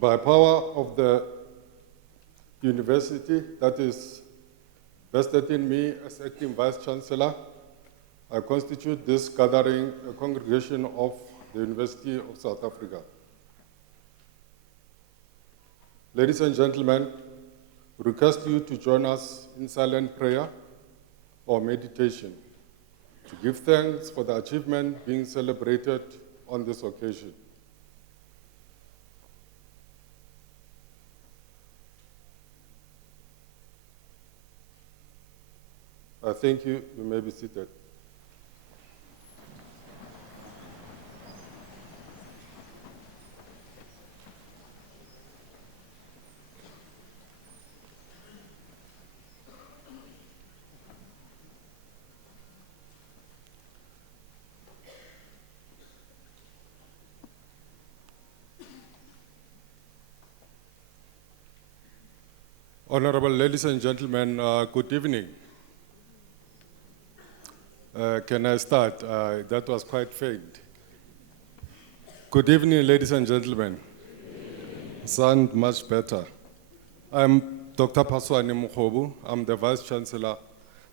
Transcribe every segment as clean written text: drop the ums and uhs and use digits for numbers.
By power of the university that is vested in me as acting Vice-Chancellor, I constitute this gathering a congregation of the University of South Africa. Ladies and gentlemen, we request you to join us in silent prayer or meditation to give thanks for the achievement being celebrated on this occasion. I thank you. You may be seated. Honorable ladies and gentlemen, good evening. Can I start? That was quite faint. Good evening, ladies and gentlemen. Sound much better. I'm Dr. Paswani Mukhobu. I'm the Vice-Chancellor,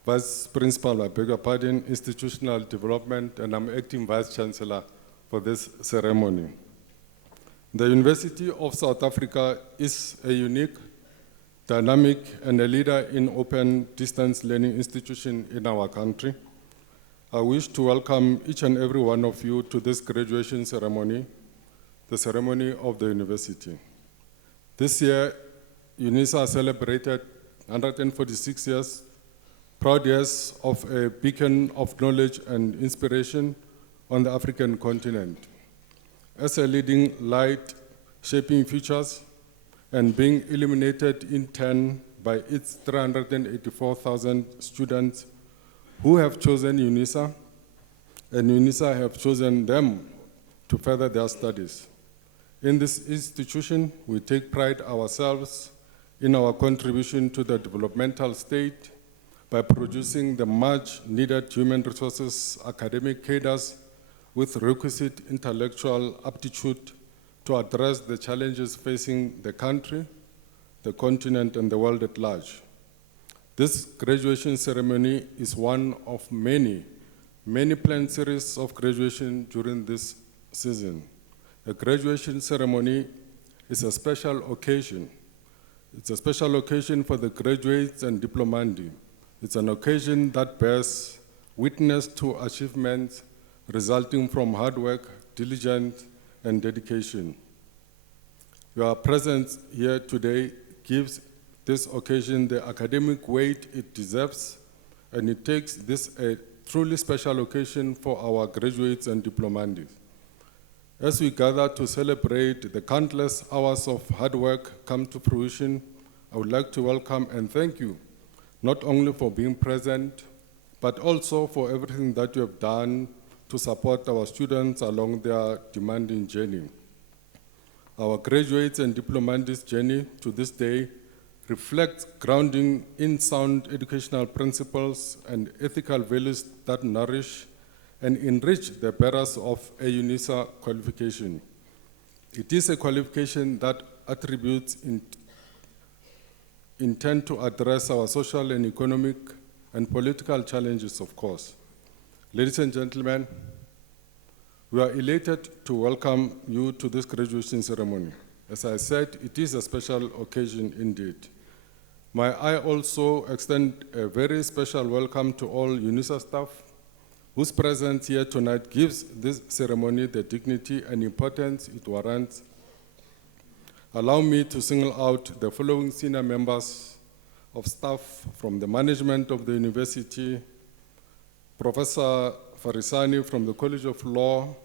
Vice Principal, I beg your pardon, Institutional Development, and I'm acting Vice-Chancellor for this ceremony. The University of South Africa is a unique, dynamic, and a leader in open distance learning institution in our country. I wish to welcome each and every one of you to this graduation ceremony, the ceremony of the university. This year, Unisa celebrated 146 years, proud years of a beacon of knowledge and inspiration on the African continent. As a leading light shaping futures and being illuminated in turn by its 384,000 students who have chosen Unisa, and Unisa have chosen them to further their studies. In this institution, we take pride ourselves in our contribution to the developmental state by producing the much needed human resources academic cadres with requisite intellectual aptitude to address the challenges facing the country, the continent, and the world at large. This graduation ceremony is one of many planned series of graduation during this season. A graduation ceremony is a special occasion. It's a special occasion for the graduates and diplomandi. It's an occasion that bears witness to achievements resulting from hard work, diligence, and dedication. Your presence here today gives this occasion the academic weight it deserves, and it takes this a truly special occasion for our graduates and diplomandi. As we gather to celebrate the countless hours of hard work come to fruition, I would like to welcome and thank you, not only for being present, but also for everything that you have done to support our students along their demanding journey. Our graduates and diplomandis' journey to this day reflects grounding in sound educational principles and ethical values that nourish and enrich the bearers of a Unisa qualification. It is a qualification that attributes intent to address our social and economic and political challenges, of course. Ladies and gentlemen, we are elated to welcome you to this graduation ceremony. As I said, it is a special occasion indeed. May I also extend a very special welcome to all Unisa staff whose presence here tonight gives this ceremony the dignity and importance it warrants. Allow me to single out the following senior members of staff from the management of the university: Professor Farisani from the College of Law,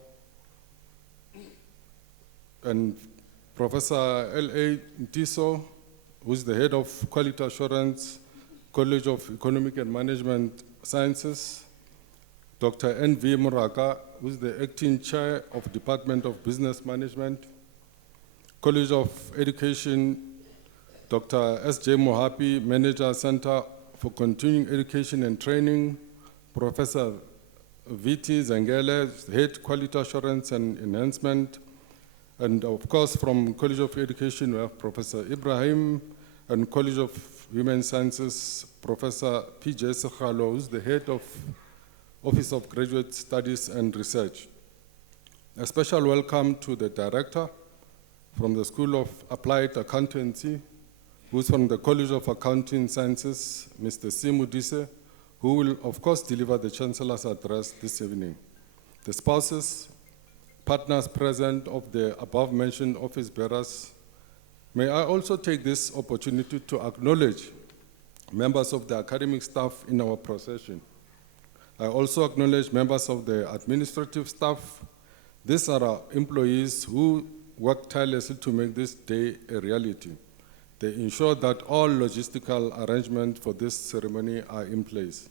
and Professor L.A. Ntiso, who is the head of Quality Assurance, College of Economic and Management Sciences, Dr. N.V. Muraka, who is the acting chair of Department of Business Management, College of Education, Dr. S.J. Mohapi, Manager, Center for Continuing Education and Training, Professor V.T. Zengele, Head Quality Assurance and Enhancement, And of course, from College of Education, we have Professor Ibrahim, and College of Human Sciences, Professor P.J. Sekhalo, who's the head of Office of Graduate Studies and Research. A special welcome to the director from the School of Applied Accountancy, who's from the College of Accounting Sciences, Mr. Unisa, who will, of course, deliver the Chancellor's address this evening. The spouses, partners present of the above-mentioned office bearers, may I also take this opportunity to acknowledge members of the academic staff in our procession. I also acknowledge members of the administrative staff. These are our employees who work tirelessly to make this day a reality. They ensure that all logistical arrangements for this ceremony are in place.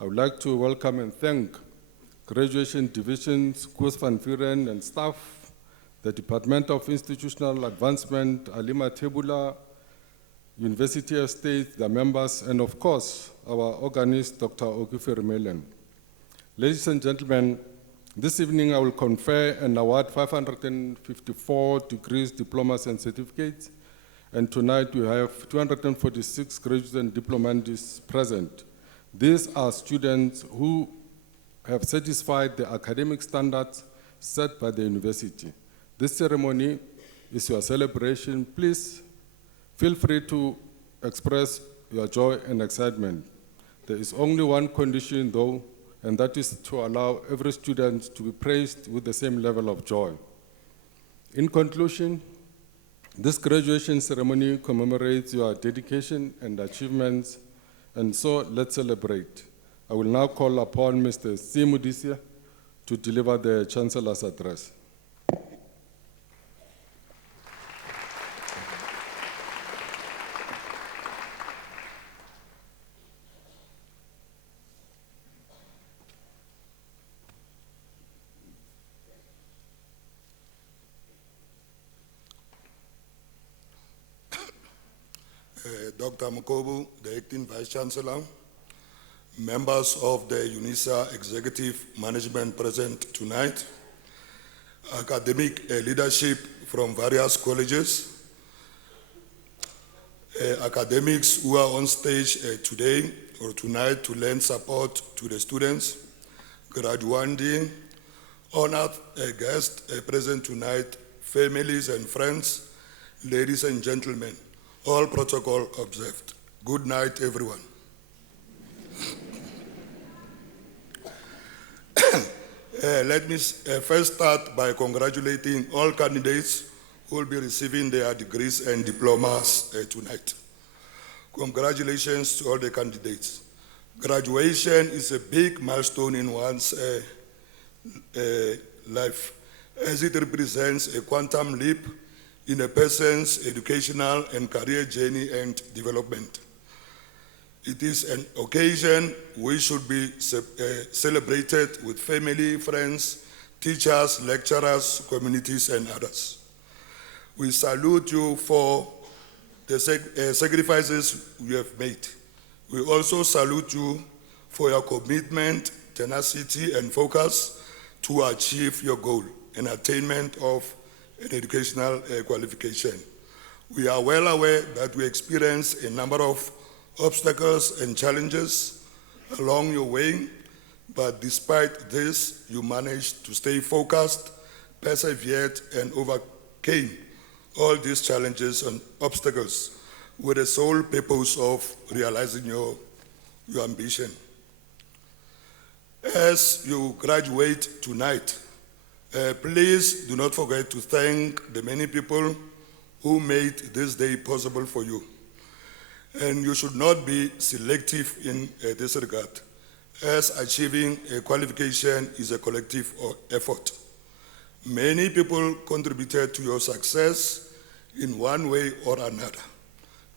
I would like to welcome and thank Graduation Divisions, Koos van Vuren and staff, the Department of Institutional Advancement, Alima Tebula, University of State, the members, and of course, our organist, Dr. Ogifer Melen. Ladies and gentlemen, this evening I will confer and award 554 degrees, diplomas, and certificates. And tonight we have 246 graduates and diplomantists present. These are students who have satisfied the academic standards set by the university. This ceremony is your celebration. Please feel free to express your joy and excitement. There is only one condition though, and that is to allow every student to be praised with the same level of joy. In conclusion, this graduation ceremony commemorates your dedication and achievements, and so let's celebrate. I will now call upon Mr. Unisa to deliver the Chancellor's address. Dr. Mukobu, the acting Vice-Chancellor, members of the Unisa Executive Management present tonight, academic leadership from various colleges, academics who are on stage today or tonight to lend support to the students, graduandi, honored guests present tonight, families and friends, ladies and gentlemen, all protocol observed. Good night, everyone. Let me first start by congratulating all candidates who will be receiving their degrees and diplomas tonight. Congratulations to all the candidates. Graduation is a big milestone in one's life, as it represents a quantum leap in a person's educational and career journey and development. It is an occasion we should be celebrated with family, friends, teachers, lecturers, communities, and others. We salute you for the sacrifices you have made. We also salute you for your commitment, tenacity, and focus to achieve your goal and attainment of an educational qualification. We are well aware that we experience a number of obstacles and challenges along your way, but despite this, you managed to stay focused, persevered, and overcame all these challenges and obstacles with the sole purpose of realizing your ambition. As you graduate tonight, please do not forget to thank the many people who made this day possible for you. And you should not be selective in this regard, as achieving a qualification is a collective effort. Many people contributed to your success in one way or another.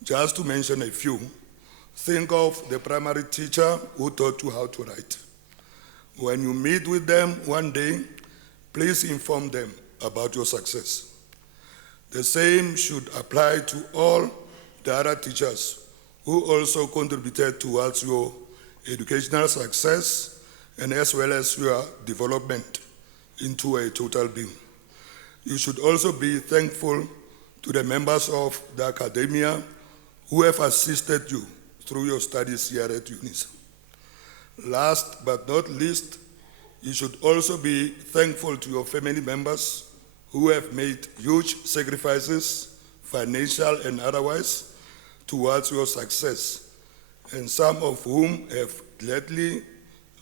Just to mention a few, think of the primary teacher who taught you how to write. When you meet with them one day, please inform them about your success. The same should apply to all the other teachers who also contributed towards your educational success and as well as your development into a total being. You should also be thankful to the members of the academia who have assisted you through your studies here at Unisa. Last but not least, you should also be thankful to your family members who have made huge sacrifices, financial and otherwise, towards your success, and some of whom have gladly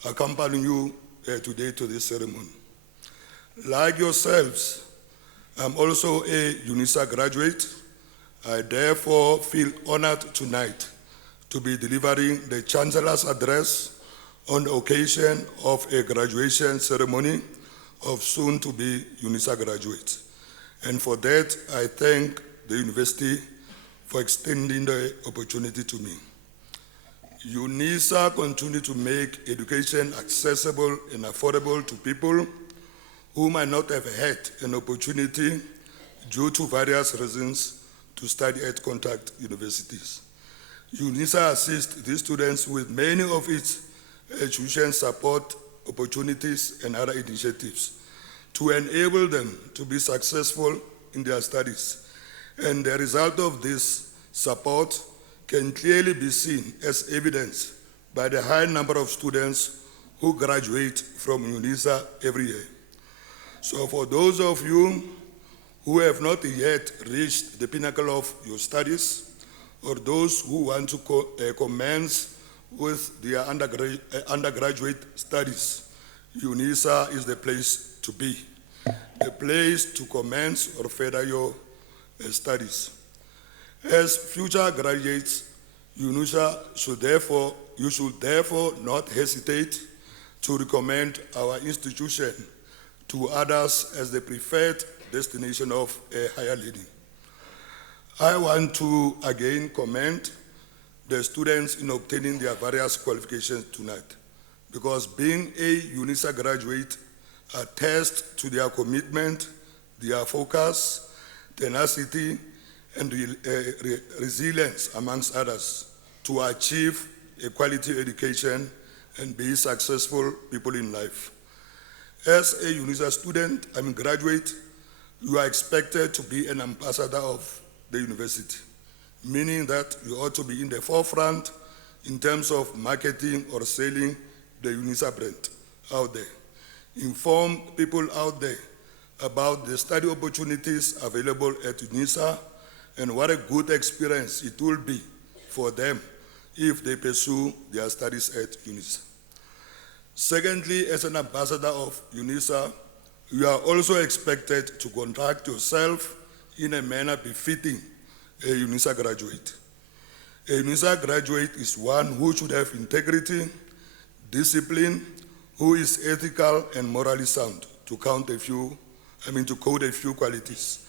accompanied you today to this ceremony. Like yourselves, I'm also a Unisa graduate. I therefore feel honored tonight to be delivering the Chancellor's address on the occasion of a graduation ceremony of soon-to-be Unisa graduates. And for that, I thank the university for extending the opportunity to me. Unisa continues to make education accessible and affordable to people who might not have had an opportunity due to various reasons to study at contact universities. Unisa assists these students with many of its tuition support opportunities and other initiatives to enable them to be successful in their studies. And the result of this support can clearly be seen as evidenced by the high number of students who graduate from Unisa every year. So for those of you who have not yet reached the pinnacle of your studies, or those who want to commence with their undergraduate studies, Unisa is the place to be, the place to commence or further your studies. As future graduates, you should therefore not hesitate to recommend our institution to others as the preferred destination of higher learning. I want to again commend the students in obtaining their various qualifications tonight, because being a Unisa graduate attests to their commitment, their focus, tenacity, and resilience, amongst others, to achieve a quality education and be successful people in life. As a Unisa student, graduate, you are expected to be an ambassador of the university, meaning that you ought to be in the forefront in terms of marketing or selling the Unisa brand out there. Inform people out there about the study opportunities available at Unisa and what a good experience it will be for them if they pursue their studies at Unisa. Secondly, as an ambassador of Unisa, you are also expected to conduct yourself in a manner befitting a Unisa graduate. A Unisa graduate is one who should have integrity, discipline, who is ethical and morally sound, to quote a few qualities.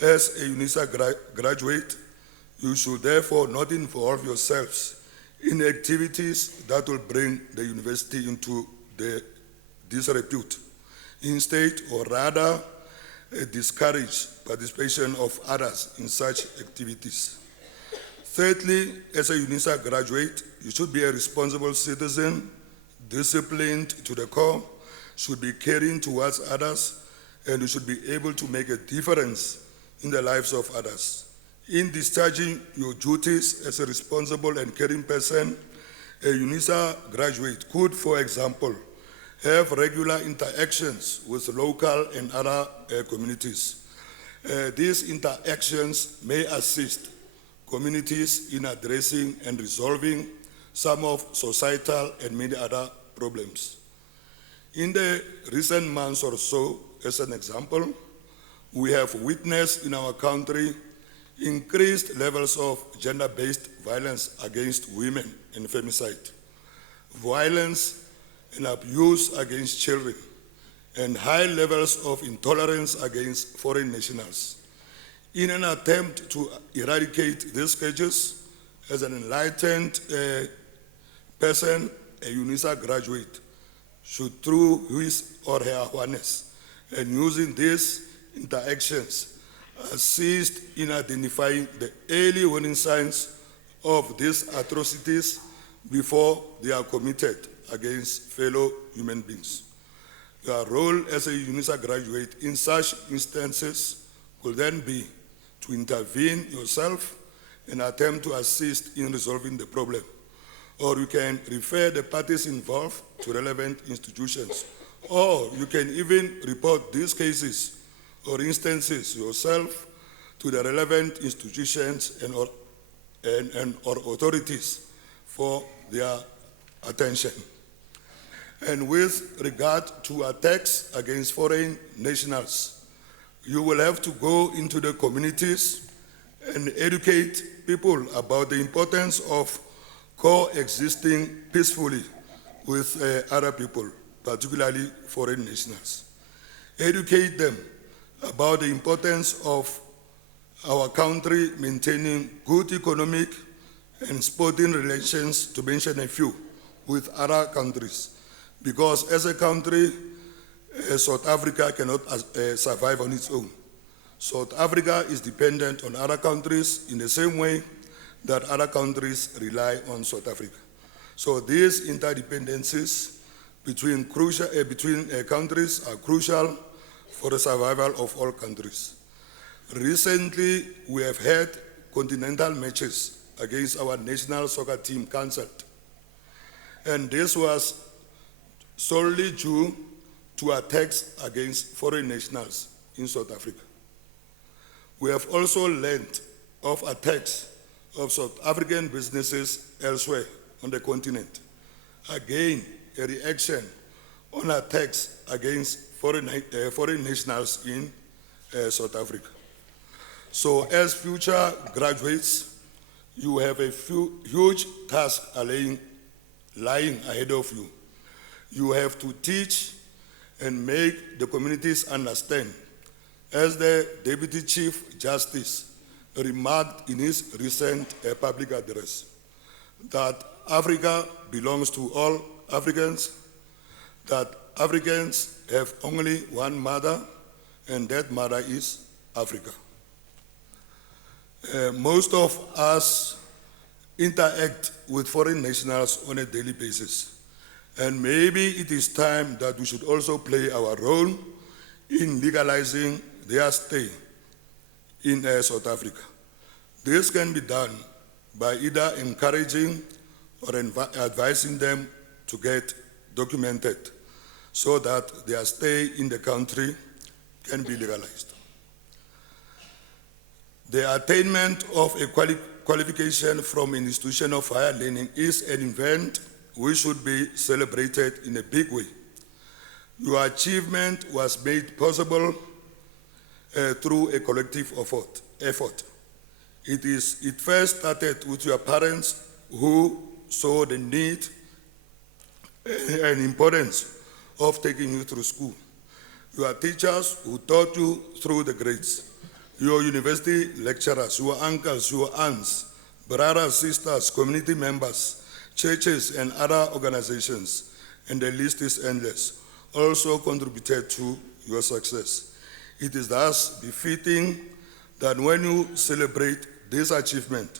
As a Unisa graduate, you should therefore not involve yourselves in activities that will bring the university into disrepute. Instead, or rather, discourage participation of others in such activities. Thirdly, as a Unisa graduate, you should be a responsible citizen, disciplined to the core, should be caring towards others, and you should be able to make a difference in the lives of others. In discharging your duties as a responsible and caring person, a Unisa graduate could, for example, have regular interactions with local and other communities. These interactions may assist communities in addressing and resolving some of societal and many other problems. In the recent months or so, as an example, we have witnessed in our country increased levels of gender-based violence against women and femicide, violence and abuse against children, and high levels of intolerance against foreign nationals. In an attempt to eradicate these scourges, as an enlightened person, a Unisa graduate should, through his or her awareness and using these interactions, assist in identifying the early warning signs of these atrocities before they are committed against fellow human beings. Your role as a Unisa graduate in such instances will then be to intervene yourself and attempt to assist in resolving the problem. Or you can refer the parties involved to relevant institutions. Or you can even report these cases or instances yourself to the relevant institutions or authorities for their attention. And with regard to attacks against foreign nationals, you will have to go into the communities and educate people about the importance of coexisting peacefully with other people, particularly foreign nationals. Educate them about the importance of our country maintaining good economic and sporting relations, to mention a few, with other countries. Because as a country, South Africa cannot survive on its own. South Africa is dependent on other countries in the same way that other countries rely on South Africa. So these interdependencies between countries are crucial for the survival of all countries. Recently, we have had continental matches against our national soccer team cancelled. And this was solely due to attacks against foreign nationals in South Africa. We have also learned of attacks of South African businesses elsewhere on the continent. Again, a reaction on attacks against foreign nationals in South Africa. So as future graduates, you have a huge task lying ahead of you. You have to teach and make the communities understand, as the Deputy Chief Justice remarked in his recent public address, that Africa belongs to all Africans, that Africans have only one mother, and that mother is Africa. Most of us interact with foreign nationals on a daily basis. And maybe it is time that we should also play our role in legalizing their stay in South Africa. This can be done by either encouraging or advising them to get documented so that their stay in the country can be legalized. The attainment of a qualification from an institution of higher learning is an event which should be celebrated in a big way. Your achievement was made possible through a collective effort. It first started with your parents who saw the need and importance of taking you through school. Your teachers who taught you through the grades. Your university lecturers, your uncles, your aunts, brothers, sisters, community members, churches and other organizations, and the list is endless, also contributed to your success. It is thus befitting that when you celebrate this achievement,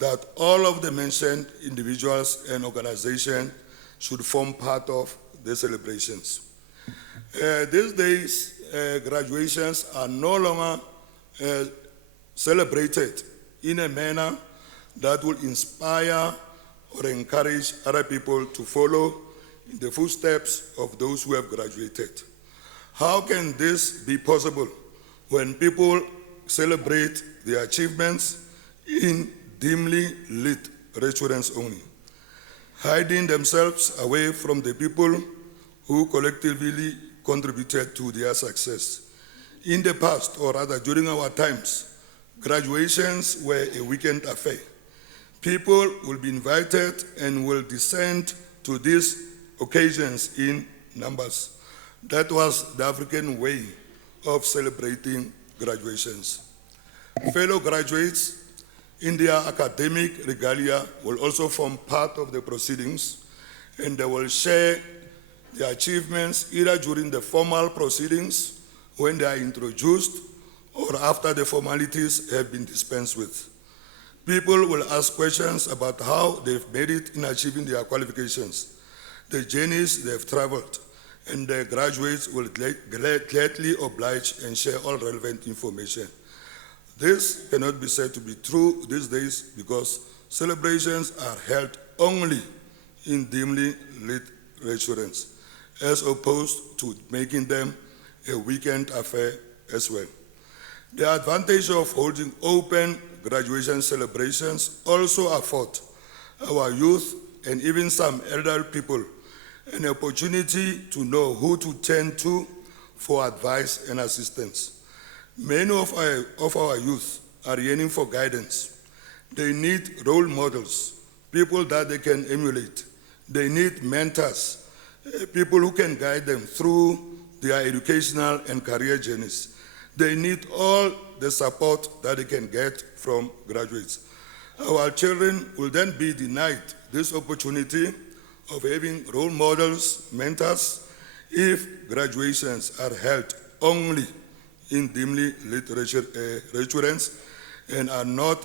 that all of the mentioned individuals and organizations should form part of the celebrations. These days, graduations are no longer celebrated in a manner that will inspire or encourage other people to follow in the footsteps of those who have graduated. How can this be possible when people celebrate their achievements in dimly lit restaurants only, hiding themselves away from the people who collectively contributed to their success? In the past, or rather during our times, graduations were a weekend affair. People will be invited and will descend to these occasions in numbers. That was the African way of celebrating graduations. Fellow graduates in their academic regalia will also form part of the proceedings, and they will share their achievements either during the formal proceedings when they are introduced or after the formalities have been dispensed with. People will ask questions about how they've made it in achieving their qualifications, the journeys they've traveled, and the graduates will gladly oblige and share all relevant information. This cannot be said to be true these days because celebrations are held only in dimly lit restaurants, as opposed to making them a weekend affair as well. The advantage of holding open graduation celebrations also afford our youth and even some elder people an opportunity to know who to turn to for advice and assistance. Many of our youth are yearning for guidance. They need role models, people that they can emulate. They need mentors, people who can guide them through their educational and career journeys. They need all the support that they can get from graduates. Our children will then be denied this opportunity of having role models, mentors, if graduations are held only in dimly lit restaurants and are not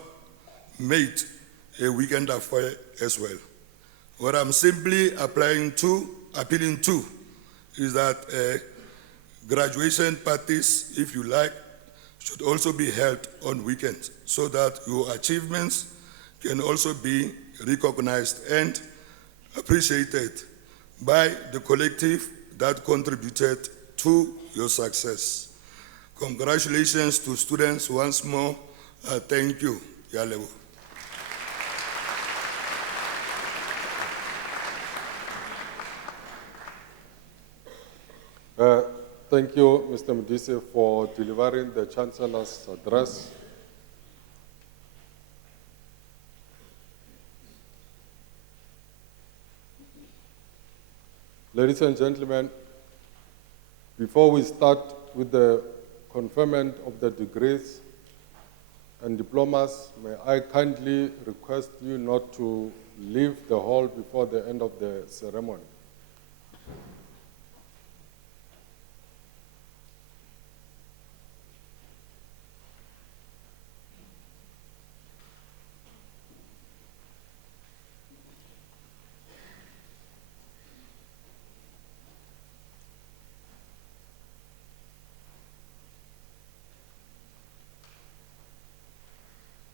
made a weekend affair as well. What I'm simply appealing to is that graduation parties, if you like, should also be held on weekends so that your achievements can also be recognized and appreciated by the collective that contributed to your success. Congratulations to students once more. Thank you. Yalewo. Thank you, Mr. Mdisi, for delivering the Chancellor's address. Ladies and gentlemen, before we start with the conferment of the degrees and diplomas, may I kindly request you not to leave the hall before the end of the ceremony.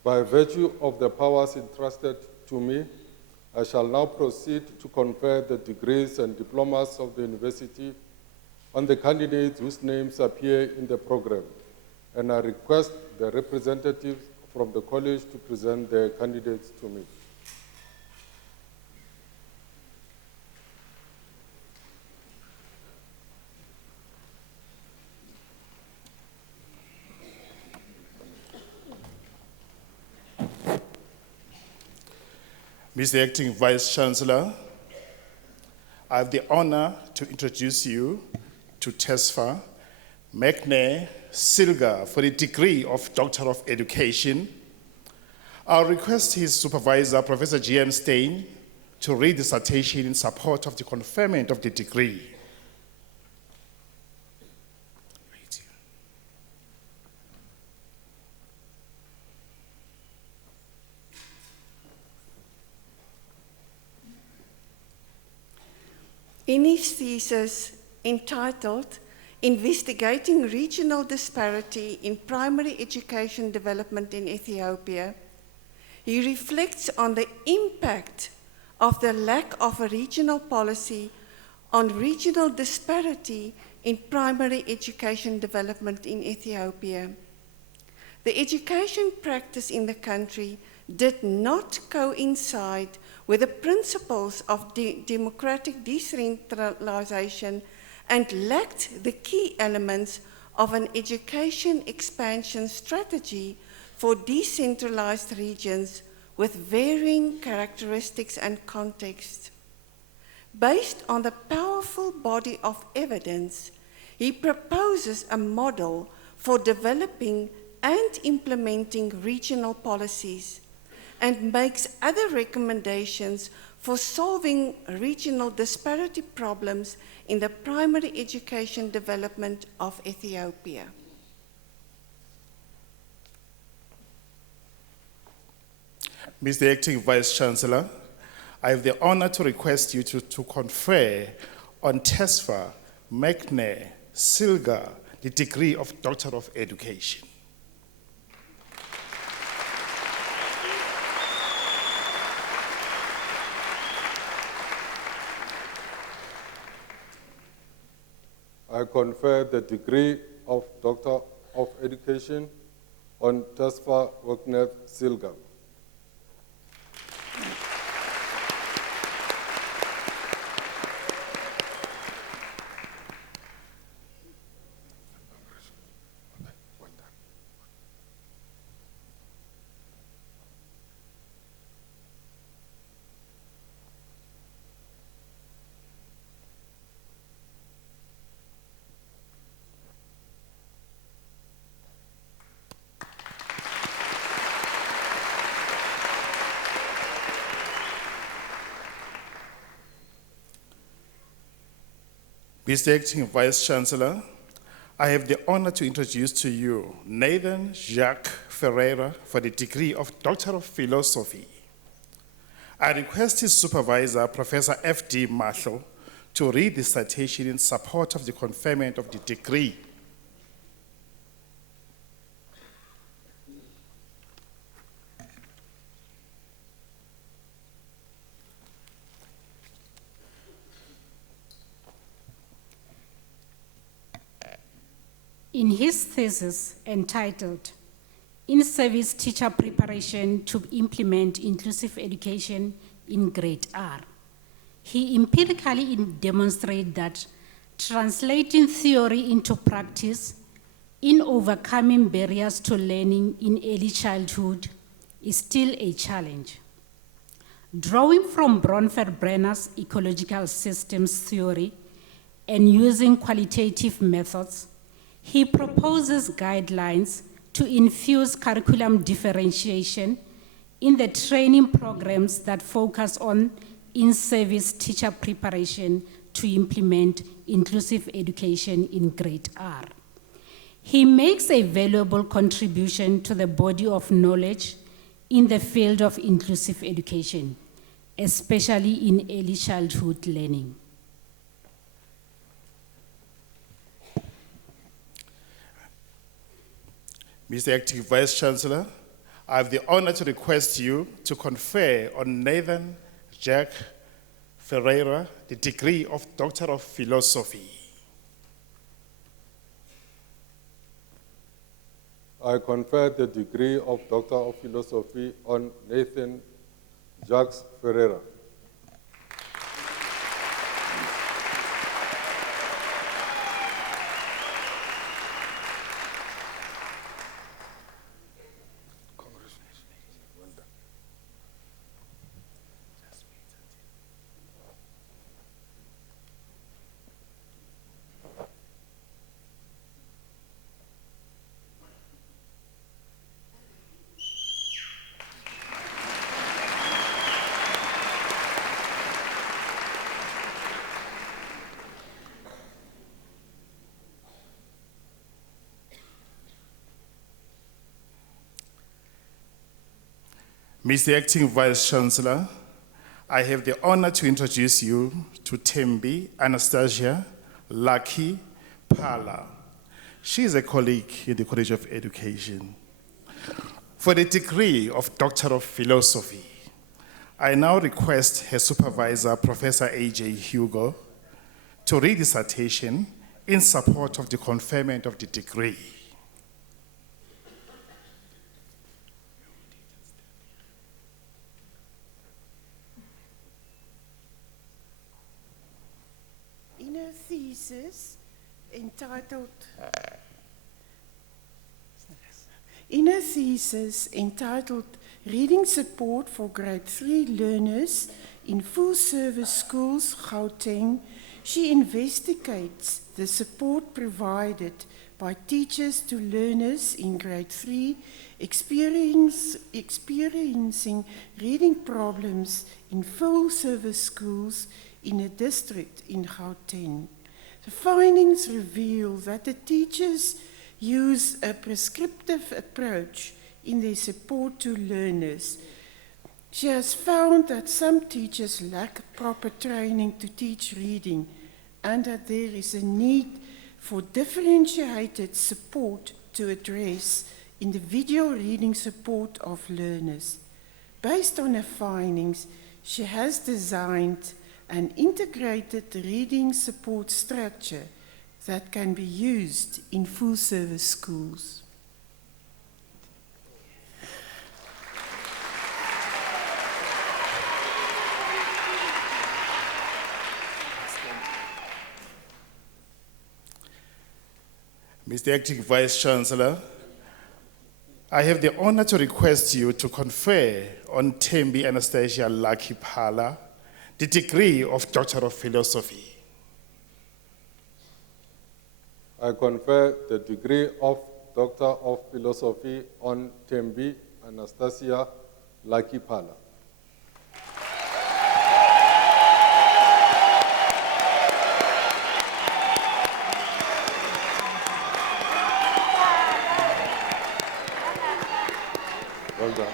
By virtue of the powers entrusted to me, I shall now proceed to confer the degrees and diplomas of the university on the candidates whose names appear in the program, and I request the representatives from the college to present their candidates to me. Mr. Acting Vice Chancellor, I have the honor to introduce you to Tesfa Mekne Silga for the degree of Doctor of Education. I'll request his supervisor, Professor G.M. Stein, to read the citation in support of the conferment of the degree. In his thesis entitled Investigating Regional Disparity in Primary Education Development in Ethiopia, he reflects on the impact of the lack of a regional policy on regional disparity in primary education development in Ethiopia. The education practice in the country did not coincide with the principles of democratic decentralization and lacked the key elements of an education expansion strategy for decentralized regions with varying characteristics and context. Based on the powerful body of evidence, he proposes a model for developing and implementing regional policies and makes other recommendations for solving regional disparity problems in the primary education development of Ethiopia. Mr. Acting Vice Chancellor, I have the honor to request you to confer on Tesfa Mekne Silga the degree of Doctor of Education. I confer the degree of Doctor of Education on Tesfa Wagner Silga. Mr. Acting Vice Chancellor, I have the honor to introduce to you Nathan Jacques Ferreira for the degree of Doctor of Philosophy. I request his supervisor, Professor F.D. Marshall, to read the citation in support of the conferment of the degree. In his thesis entitled In-Service Teacher Preparation to Implement Inclusive Education in Grade R, he empirically demonstrated that translating theory into practice in overcoming barriers to learning in early childhood is still a challenge. Drawing from Bronfer-Brenner's ecological systems theory and using qualitative methods, he proposes guidelines to infuse curriculum differentiation in the training programs that focus on in-service teacher preparation to implement inclusive education in Grade R. He makes a valuable contribution to the body of knowledge in the field of inclusive education, especially in early childhood learning. Mr. Acting Vice Chancellor, I have the honor to request you to confer on Nathan Jacques Ferreira the degree of Doctor of Philosophy. I confer the degree of Doctor of Philosophy on Nathan Jacques Ferreira. Mr. Acting Vice Chancellor, I have the honor to introduce you to Tembi Anastasia Lucky Pala. She is a colleague in the College of Education. For the degree of Doctor of Philosophy, I now request her supervisor, Professor A.J. Hugo, to read the citation in support of the conferment of the degree. In a thesis entitled Reading Support for Grade 3 Learners in Full-Service Schools, Gauteng, she investigates the support provided by teachers to learners in Grade 3 experiencing reading problems in full-service schools in a district in Gauteng. The findings reveal that the teachers use a prescriptive approach in their support to learners. She has found that some teachers lack proper training to teach reading and that there is a need for differentiated support to address individual reading support of learners. Based on her findings, she has designed an integrated reading support structure that can be used in full-service schools. Mr. Acting Vice Chancellor, I have the honor to request you to confer on Thembi Anastasia Lucky Phala the degree of Doctor of Philosophy. I confer the degree of Doctor of Philosophy on Thembi Anastasia Lucky Phala. Well done.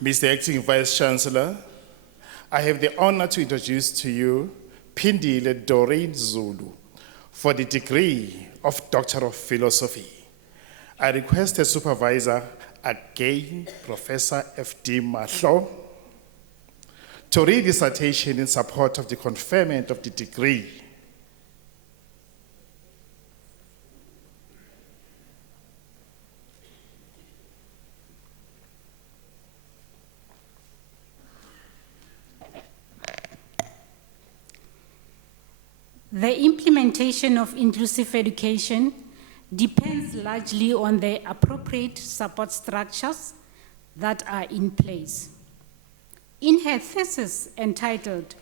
Mr. Acting Vice Chancellor, I have the honor to introduce to you Phindile Doreen Zulu for the degree of Doctor of Philosophy. I request the supervisor, again, Professor F.D. Mahlo, to read the citation in support of the conferment of the degree. The implementation of inclusive education depends largely on the appropriate support structures that are in place. In her thesis entitled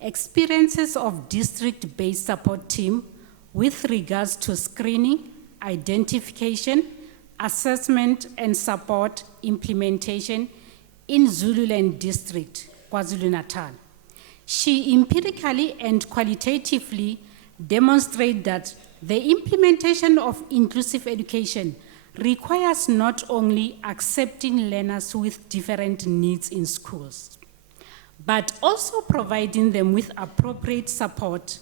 Experiences of District-Based Support Team with regards to screening, identification, assessment and support implementation in Zululand District, KwaZulu-Natal, she empirically and qualitatively demonstrates that the implementation of inclusive education requires not only accepting learners with different needs in schools, but also providing them with appropriate support.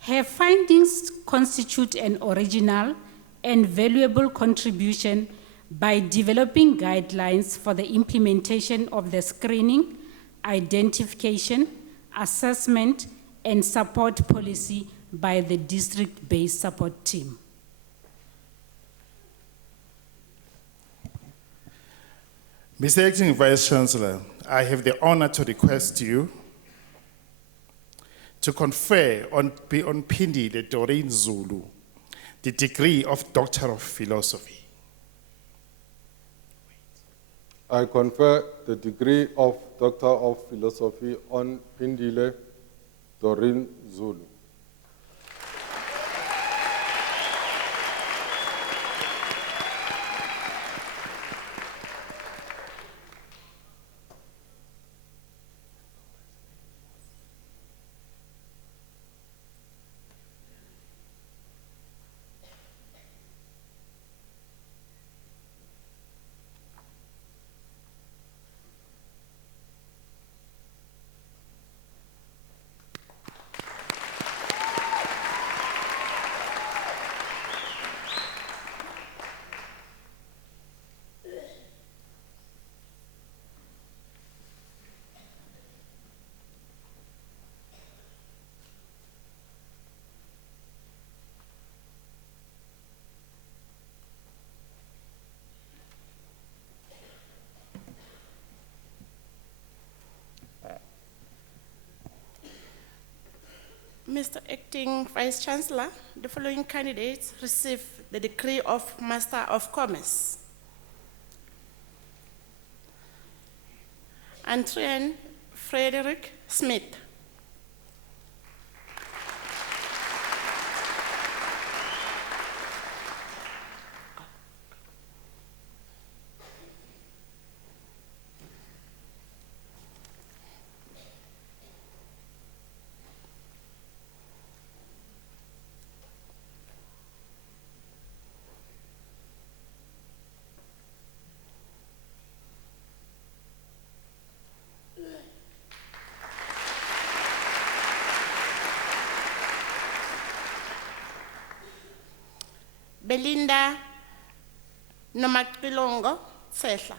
Her findings constitute an original and valuable contribution by developing guidelines for the implementation of the screening, identification, assessment, and support policy by the district-based support team. Mr. Acting Vice Chancellor, I have the honor to request you to confer on Phindile Doreen Zulu the degree of Doctor of Philosophy. I confer the degree of Doctor of Philosophy on Phindile Doreen Zulu. Mr. Acting Vice Chancellor, the following candidates receive the degree of Master of Commerce. Antoine Frederick Smith. Belinda Nomakilongo Sehla.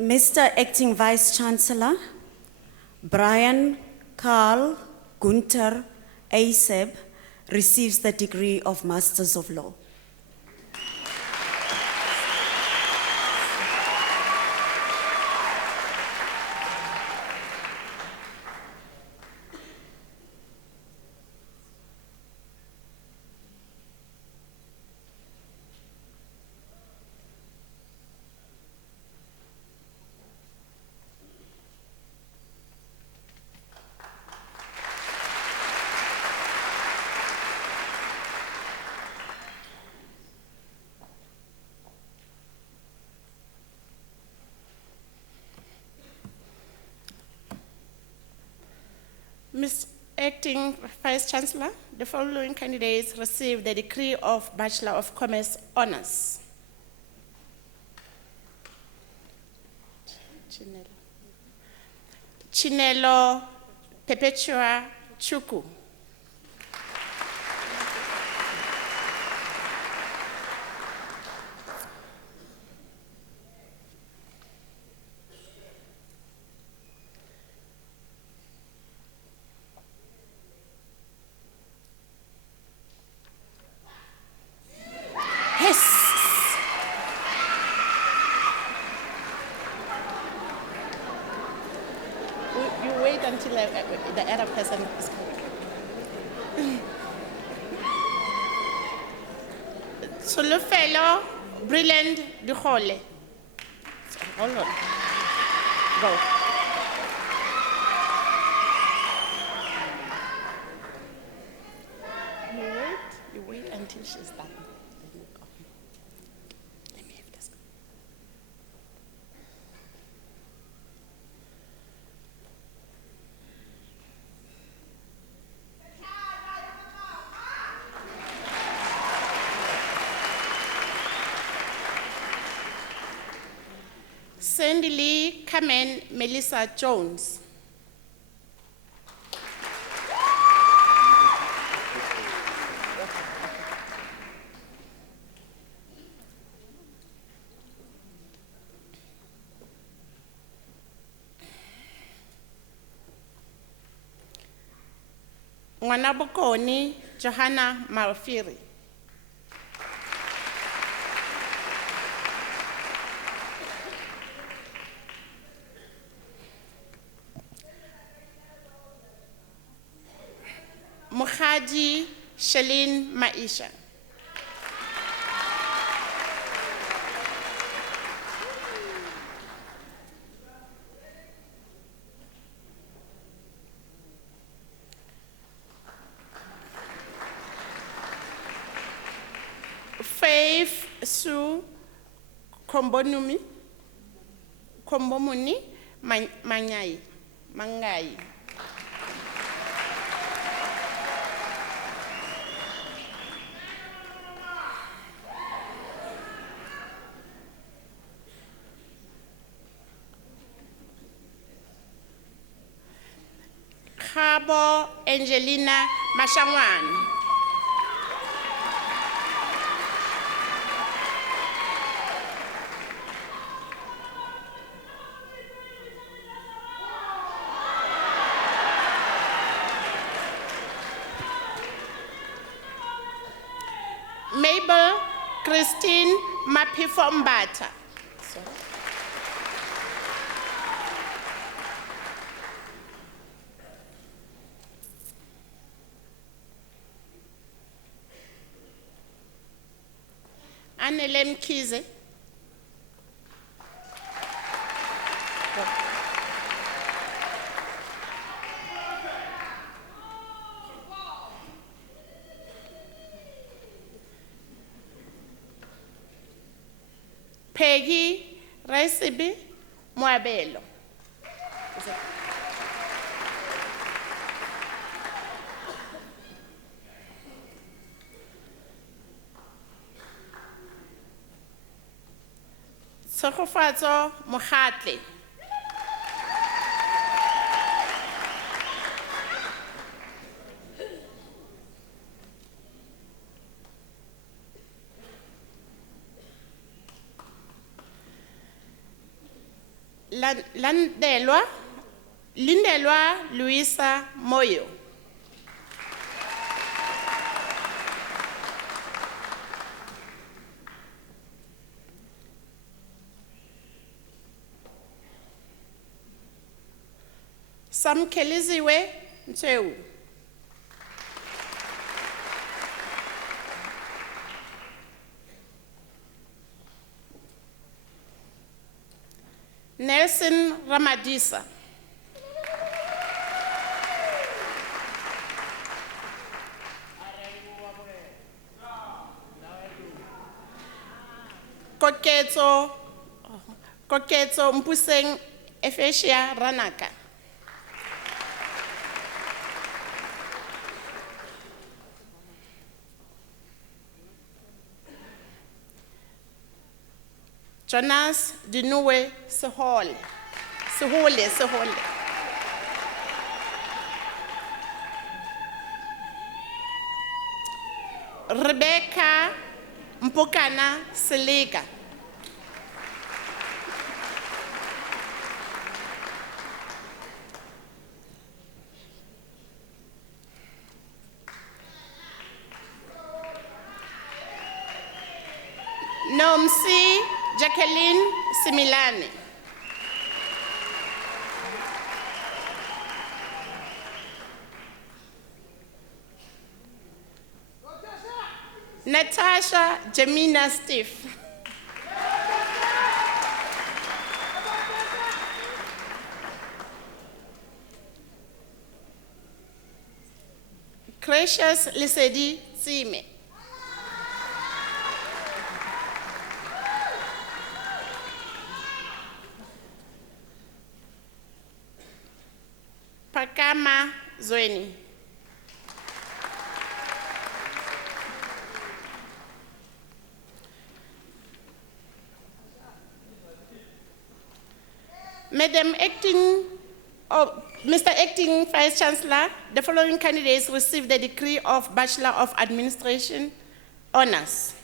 Mr. Acting Vice Chancellor, Brian Carl Gunther Aseb receives the degree of Masters of Law. Mr. Acting Vice Chancellor, the following candidates received the degree of Bachelor of Commerce Honours. Chinelo Perpetua Chuku. You wait until the other person is coming. Solofelo Brilliant Duhole. Hold on. Go. You wait until she's done. Then you go. Let me have this. Sandy Lee Carmen Melissa Jones. Ngwanabokoni Johanna Malfiri. Mukhaji Shalin Maisha. Faith Sue Kombomuni Manyai. Mangai. Khabo Angelina Mashangwan. Mabel Christine Mapifombata. Annelem Kize. Peggy Recipe Moabelo. Tshegofatso Mogatle. Lindelwa Luisa Moyo. Sam Keliziwe Nteu. Nelson Ramadisa. Koketso Mpuseng Efesia Ranaka. Jonas Dinue Sehole. Rebecca Mpokana Seleka. Nomsi Jacqueline Similane. Natasha Jamina Steve. Gracious Lisedi Tsime. Pakama Zweni. Mr. Acting Vice Chancellor, the following candidates received the degree of Bachelor of Administration Honours.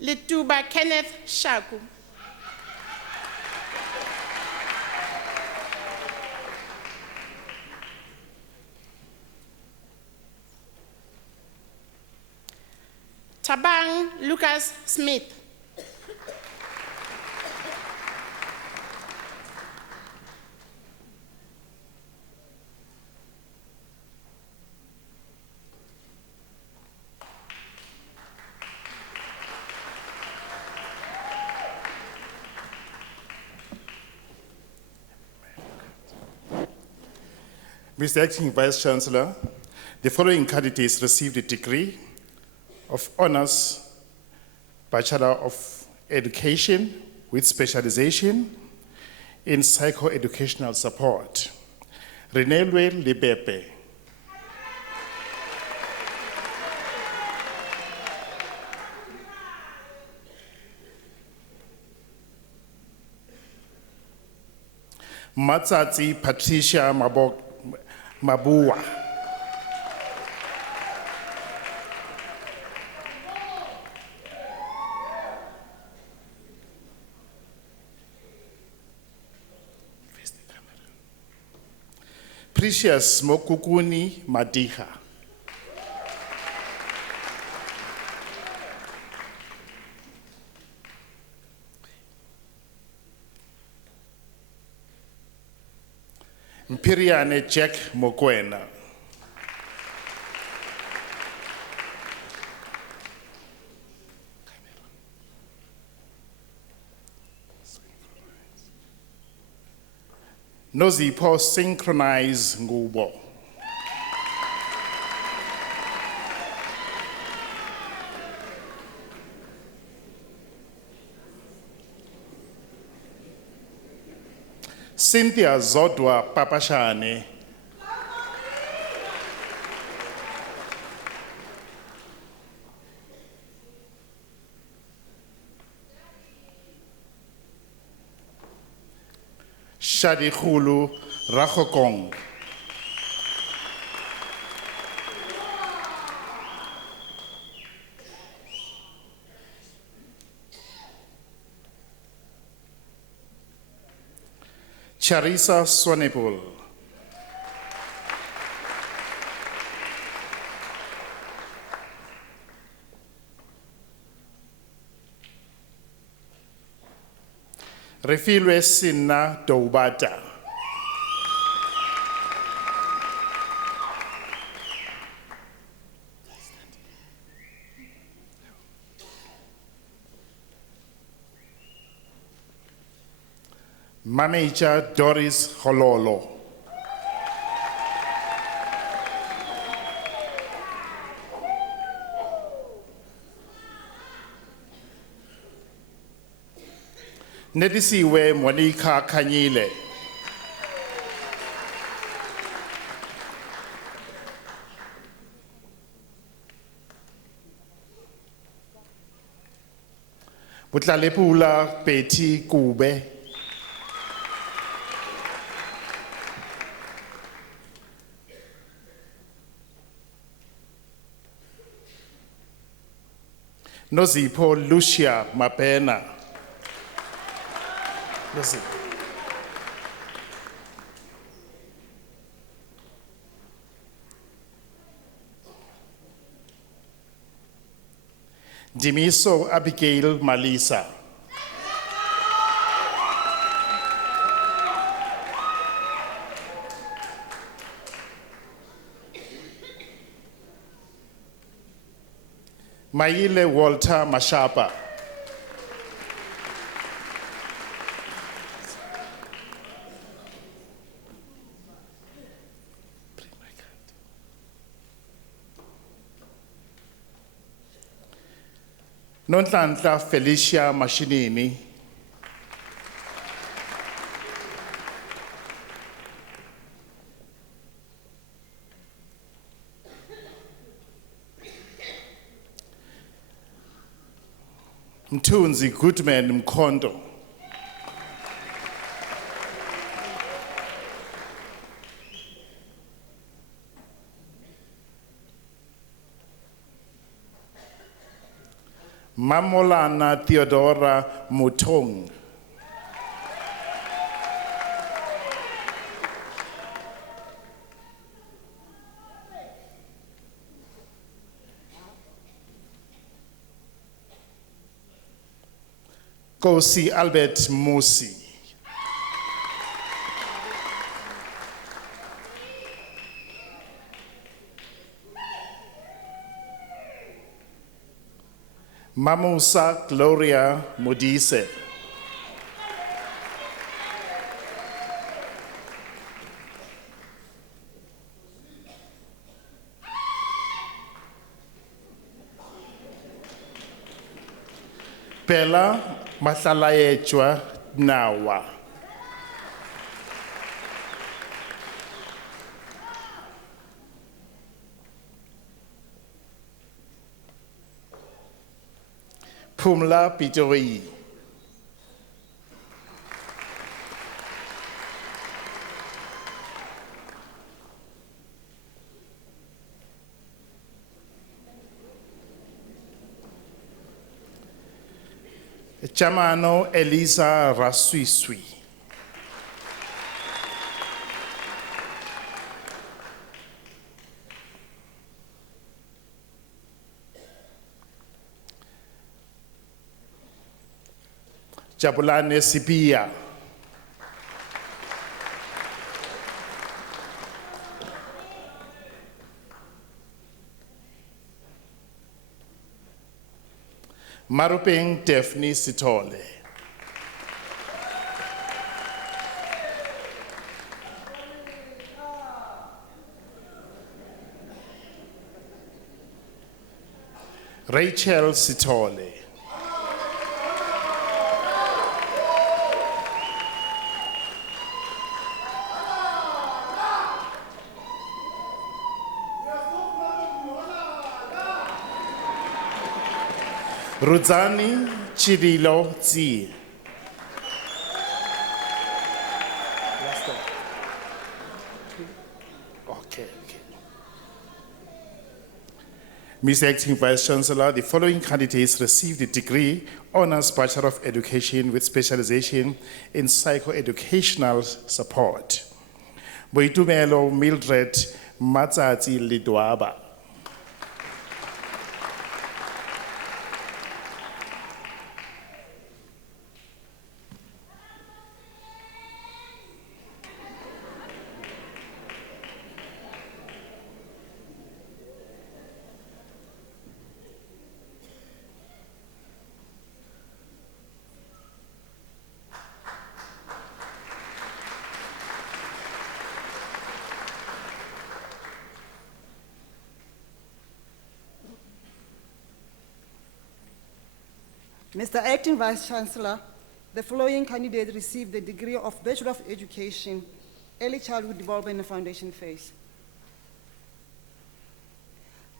Lituba Kenneth Shaku. Tabang Lucas Smith. Mr. Acting Vice Chancellor, the following candidates received a degree of honors Bachelor of Education with specialization in psychoeducational support. Renelwe Libepe. Matsatsi Patricia Mabua. Precious Mokukuni Madiha. Mpiriane Jack Mokwena. Nozipho Synchronize Ngubo. Cynthia Zodwa Papashane. Shadi Khulu Rakhokong. Charissa Swanepoel. Refilwe Sinna Doubata. Manager Doris Hololo. Nedisiwe Monica Kanyile. Butlalepula Betty Kube. Nozipho Lucia Mapena. Listen. Dimiso Abigail Malisa. Maile Walter Mashapa. Nonhlanhla Felicia Mashinini. Mthunzi Goodman Mkhondo. Mamolana Theodora Mutong. Kosi Albert Musi. Mamusa Gloria Modise. Bella Mahlalayechwa Nawa. Pumla Pretoria. Chamano Elisa Rasuisui. Jabulane Sipia. Maruping Daphne Sitole. Rachel Sitole. Ruzani Chidilo Tsi. Okay. Ms. Acting Vice Chancellor, the following candidates received the degree Honours Bachelor of Education with specialization in psychoeducational support. Boitumelo Mildred Matsatsi Lidwaba. Mr. Acting Vice Chancellor, the following candidate received the degree of Bachelor of Education, Early Childhood Development in the Foundation phase.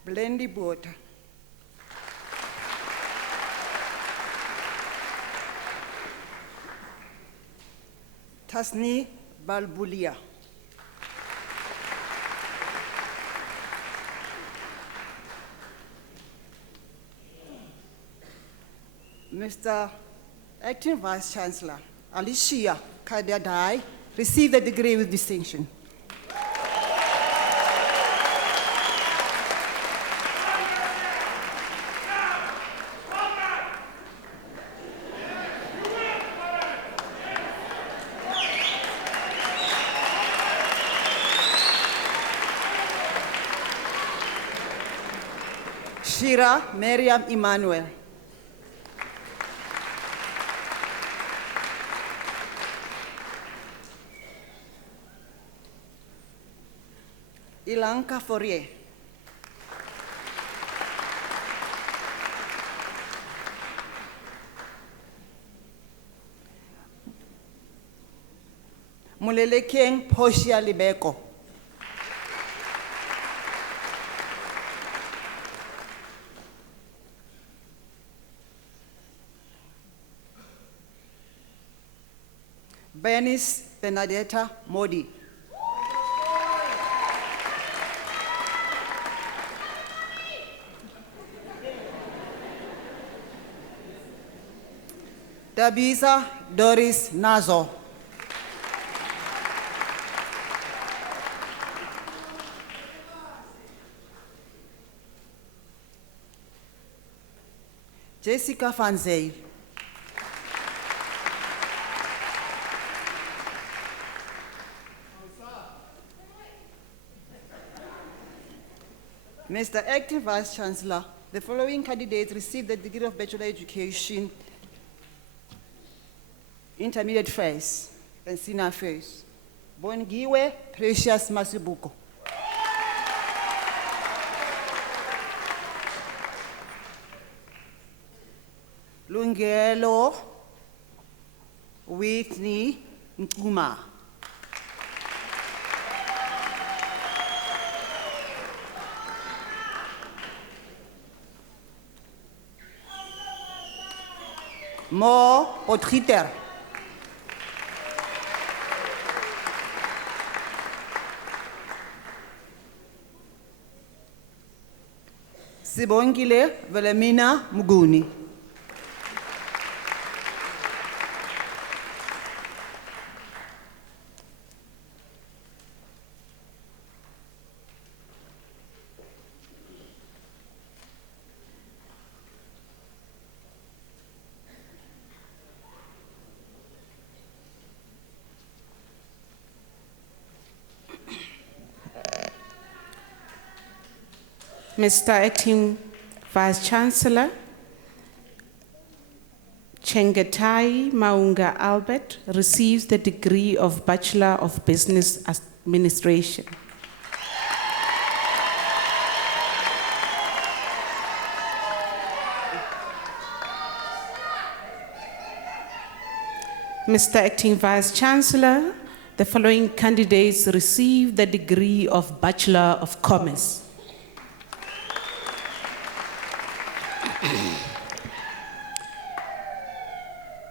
Blendi Bota. Tasni Balbulia. Mr. Acting Vice Chancellor, Alicia Kadiadai received the degree with distinction. Shira Miriam Emmanuel. Ilanka Fourier. Mulelekeng Poshia Libeko. Bernice Benedetta Modi. Tabisa Doris Nazo. Jessica Fanzey. Mr. Acting Vice Chancellor, the following candidates received the degree of Bachelor Education, Intermediate phase and Senior phase. Bongiwe Precious Masibuko. Lungelo Whitney Nkuma. Mo Potgieter. Sibongile Velemina Muguni. Mr. Acting Vice Chancellor, Chengetai Maunga Albert receives the degree of Bachelor of Business Administration. Mr. Acting Vice Chancellor, the following candidates receive the degree of Bachelor of Commerce.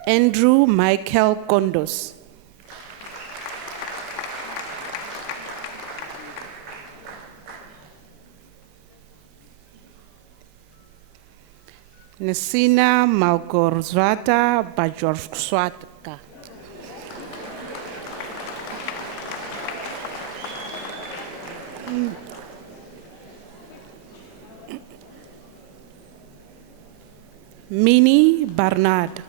Andrew Michael Kondos. Nesina Malgorzata Bajorgswata. Minnie Barnard.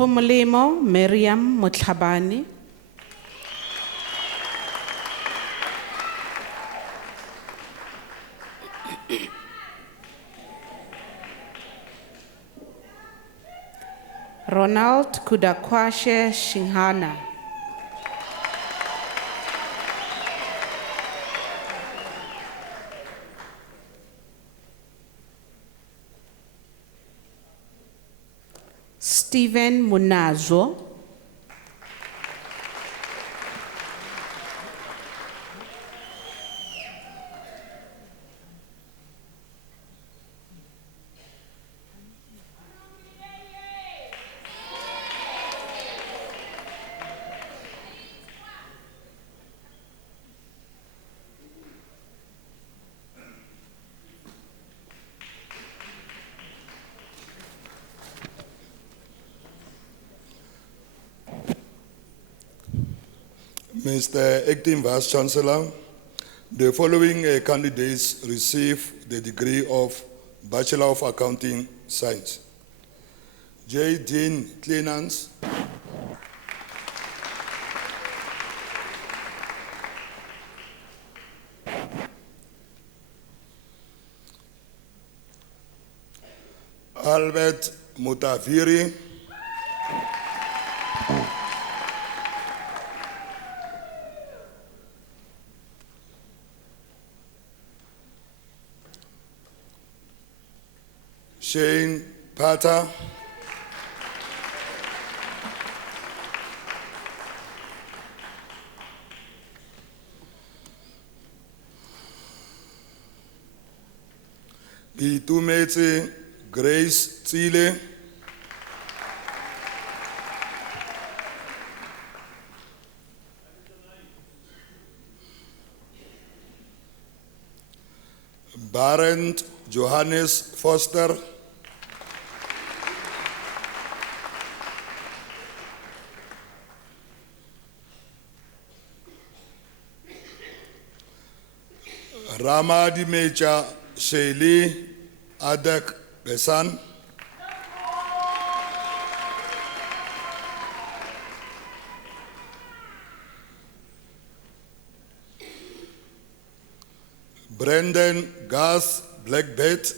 Khomolemo Miriam Motlhabane. Ronald Kudakwashe Shinghana. Stephen Munazo. Mr. Acting Vice Chancellor, the following candidates receive the degree of Bachelor of Accounting Science. J. Dean Clenans. Albert Mutaviri. Shane Pata. Itumetse Grace Tsile. Barent Johannes Foster. Ramadi Mecha Sheli Adak Besan. Brendan Gas Blackbet.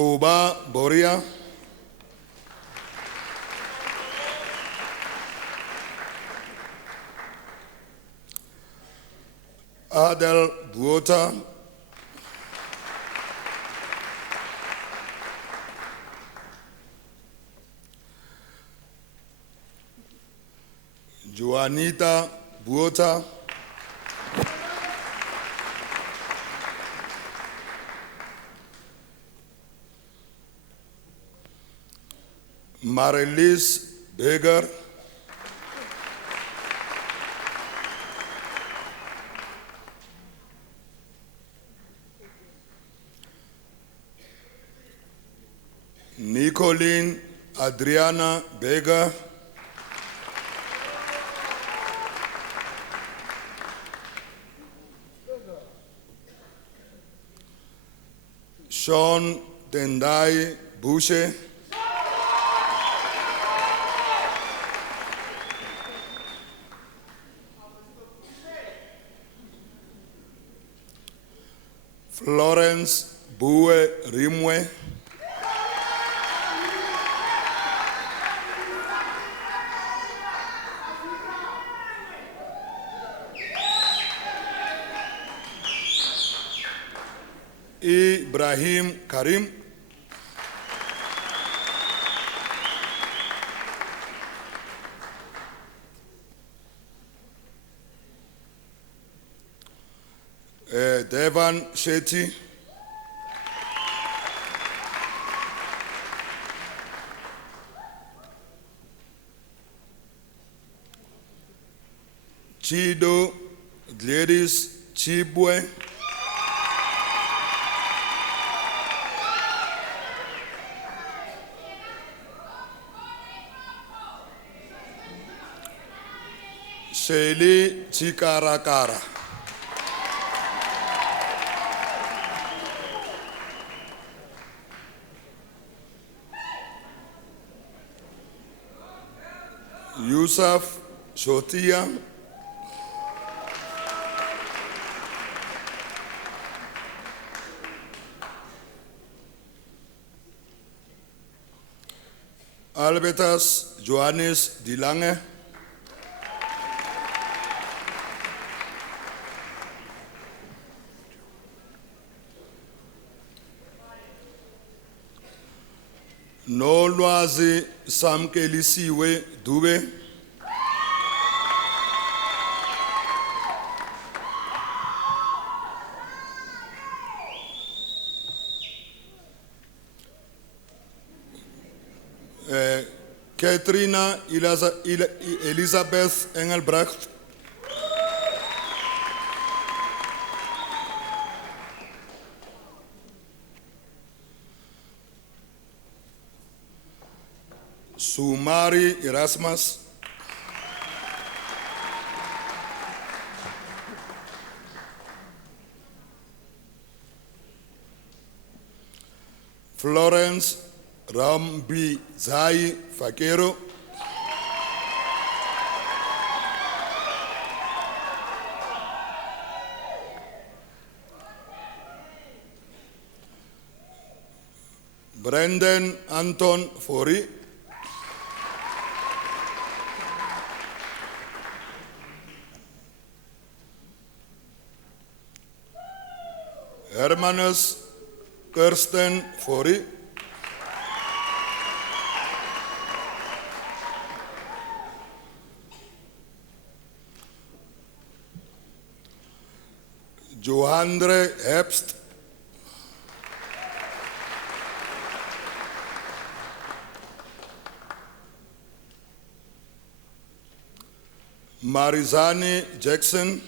Koba Boria, Adel Buota, Juanita Buota, Marilis Beger, Nicolene Adriana Beger, Sean Tendai Boucher, Florence Bue Rimwe, Ibrahim Karim, Devan Shetty, Chido Gladys Chibwe, Shelly Chikarakara, Yusuf Shotia, Albertus Johannes Dilange, Nolwazi Samkelisiwe Dube, Katrina Elizabeth Engelbrecht, Sumari Erasmus, Florence Rambi Zai Fakero, Brendan Anton Fori, Hermanus Kirsten Fori, Johandre Herbst, Marizani Jackson,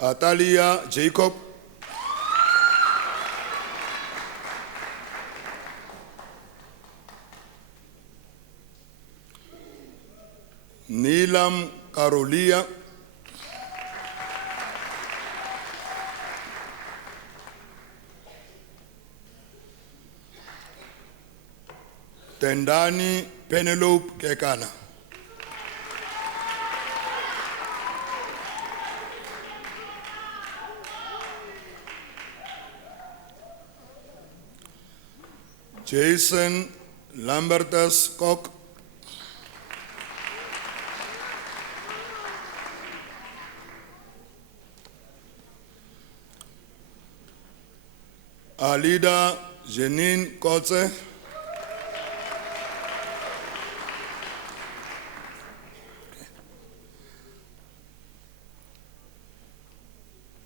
Atalia Jacob, Neelam Karolia, Tendani Penelope Kekana, Jason Lambertus Kok, Alida Janine Kotze,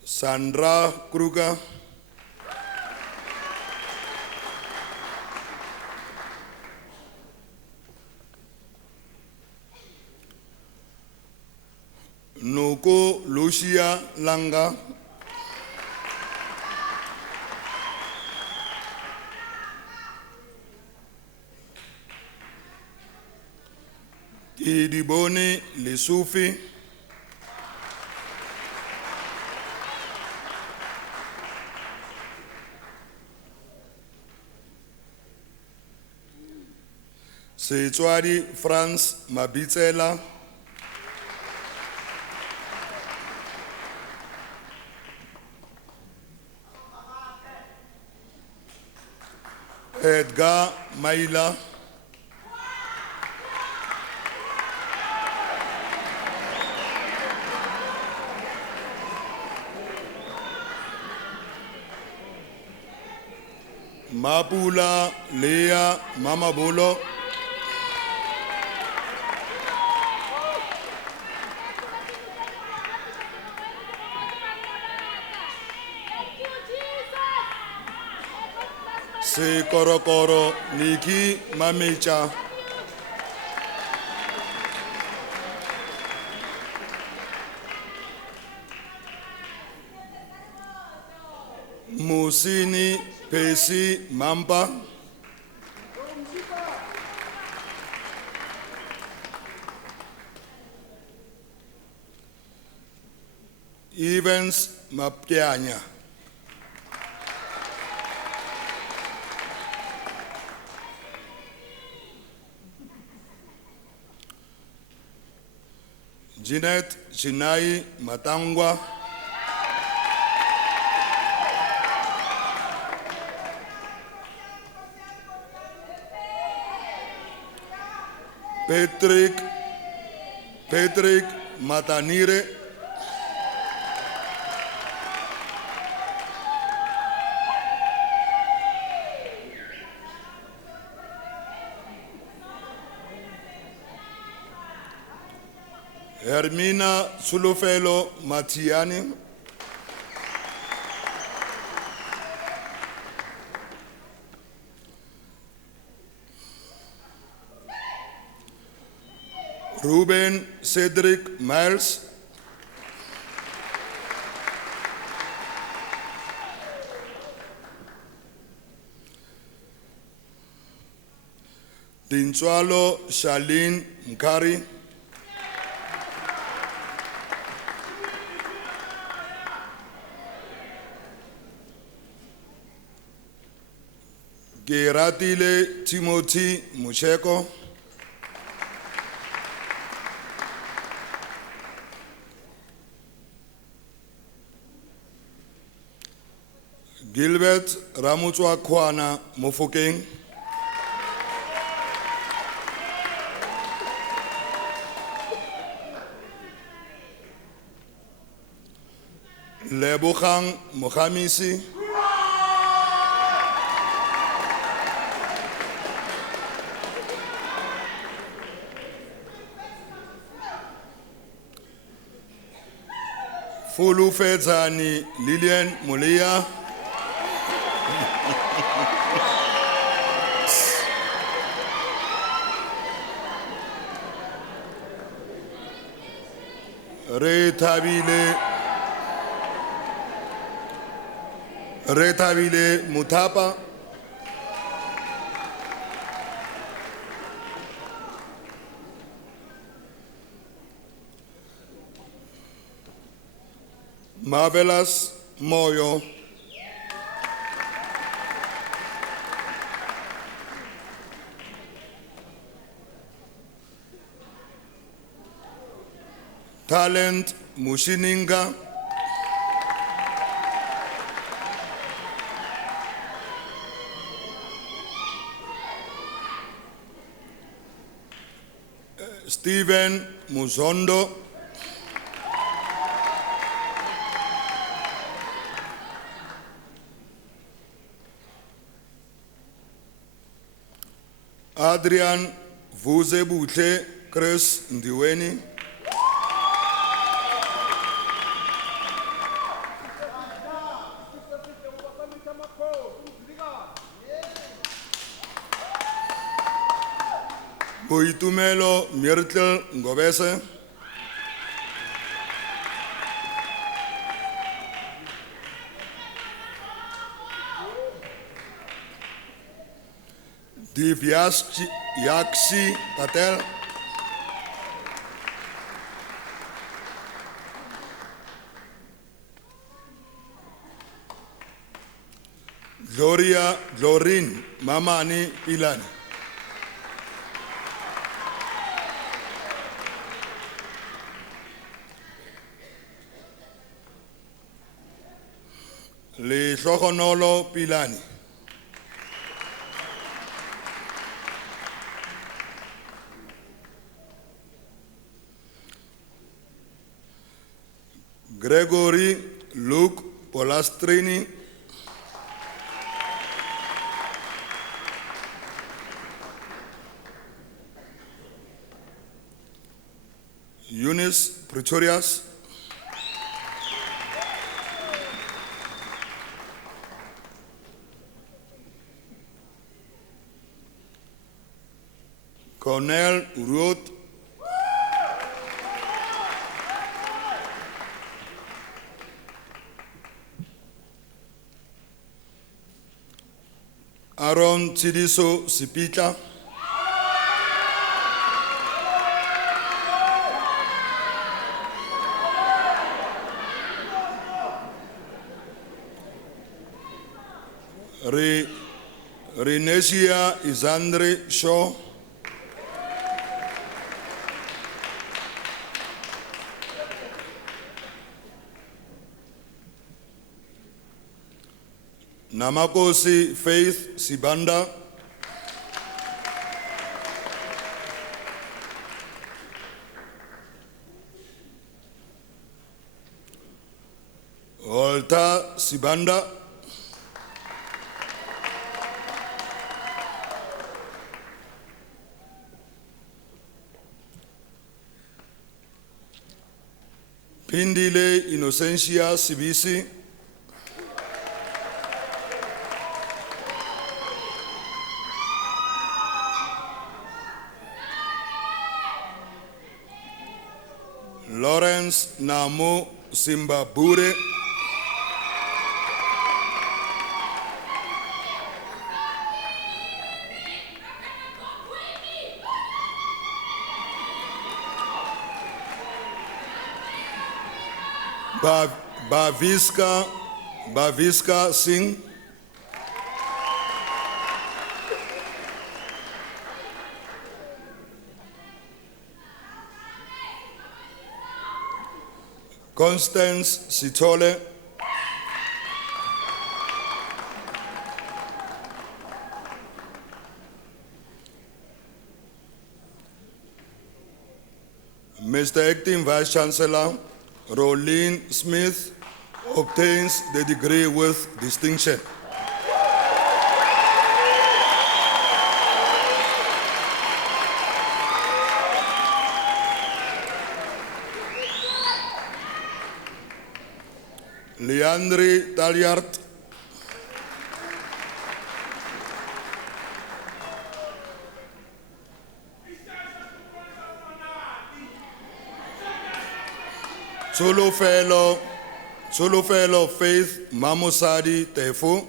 Sandra Kruger, Nuko Lucia Langa, Idiboni Lisufi, Setswadi France Mabitsela, Edgar Maila, Mapula Leah Mamabolo, Sekorokoro Niki Mamicha, Musini Pesi Mampa, Evans Mapyanya, Jeanette Chinai Matangwa, Patrick Matanire, Hermina Sulofelo Matiani, Ruben Cedric Miles, Dintswalo Charlene Mkari, Geratile Timothy Mucheko, Gilbert Ramutswa Kwana Mofokeng, Lebogang Mohamisi, Fulu Fedzani Lilian Mulia, Retabile Mutapa, Marvelous Moyo, Talent Mushininga, Stephen Muzondo, Adrian Vuzebutle Chris Ndiweni, Boitumelo Myrtle Ngobese, Divyashi Yakshi Patel, Gloria Glorin Mamani Pilani, Le Shokonolo Pilani, Gregory Luke Polastrini, Eunice Pretorius, Cornell Ruth, Aaron Chidiso Sipita, Renesia Isandre Shaw, Namakosi Faith Sibanda, Olta Sibanda, Pindile Innocentia Sibisi, Lawrence Namo Simbabure, Baviska Singh, Constance Sitole, Mr. Acting Vice Chancellor Rolene Smith obtains the degree with distinction. Leandre Taliart, Solo Fellow Faith Mamosadi Tefu,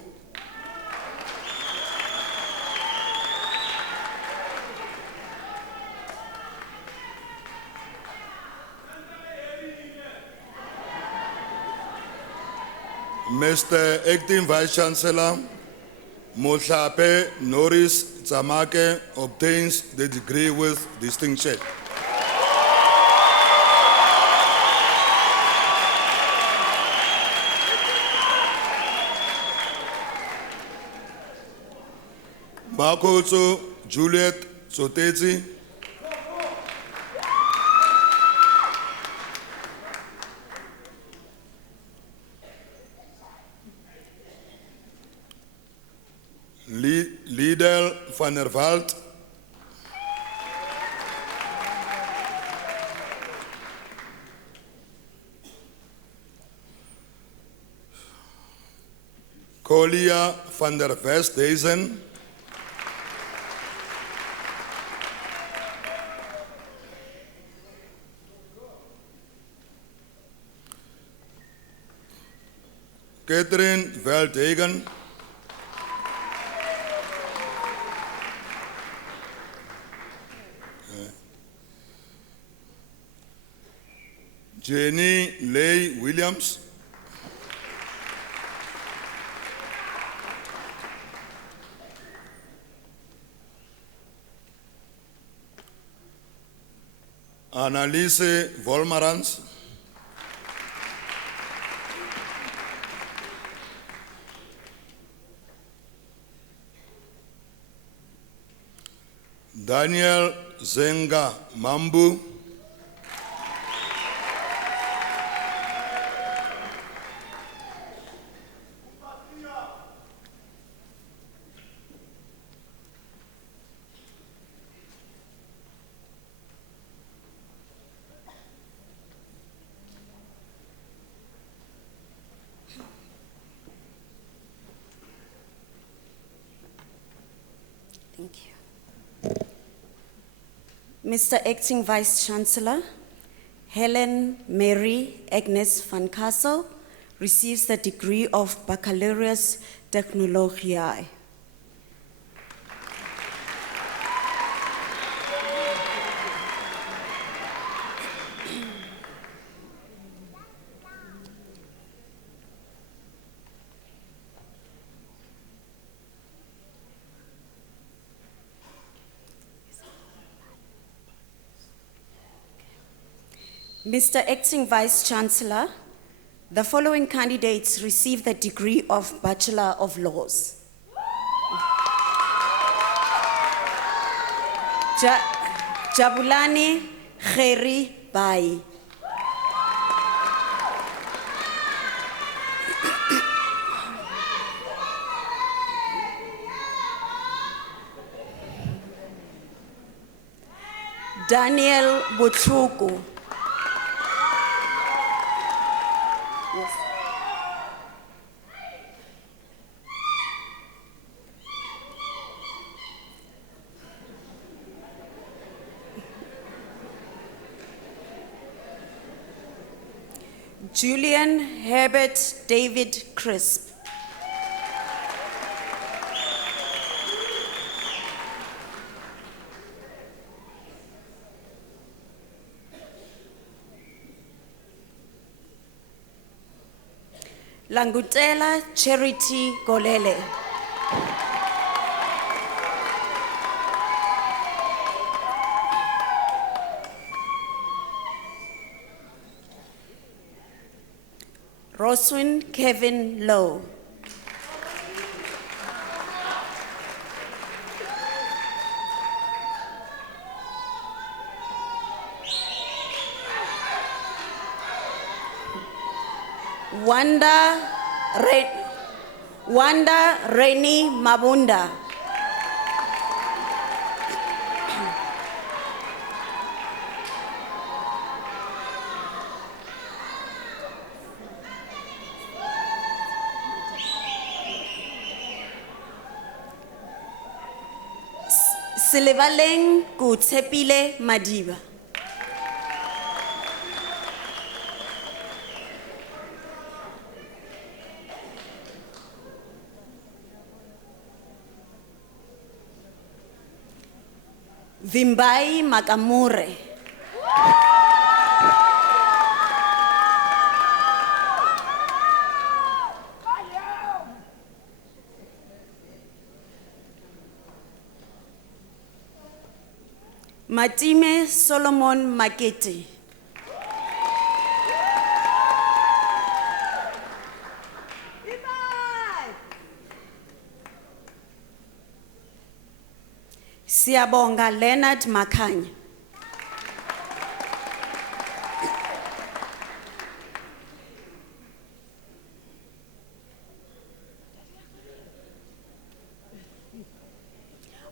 Mr. Acting Vice Chancellor Mohlape Norris Tsamake obtains the degree with distinction. Makotso Juliet Sotezi, Liedel van der Walt, Colia van der Westhuizen, Catherine Veldhagen, Jenny Leigh Williams, Annalise Volmarans, Daniel Zenga Mambu, Thank you. Mr. Acting Vice Chancellor, Helen Mary Agnes van Kassel receives the degree of Baccalaureus Technologiae. Mr. Acting Vice Chancellor, the following candidates receive the degree of Bachelor of Laws. Jabulani Kheri Bai. Daniel Butruku. Julian Herbert David Crisp. Langutela Charity Golele. Roswin Kevin Lowe. Wanda Reni Mabunda. Silivaleng Kutepile Madiba. Vimbai Makamure. Matime Solomon Makete. Siabonga Leonard Makanya.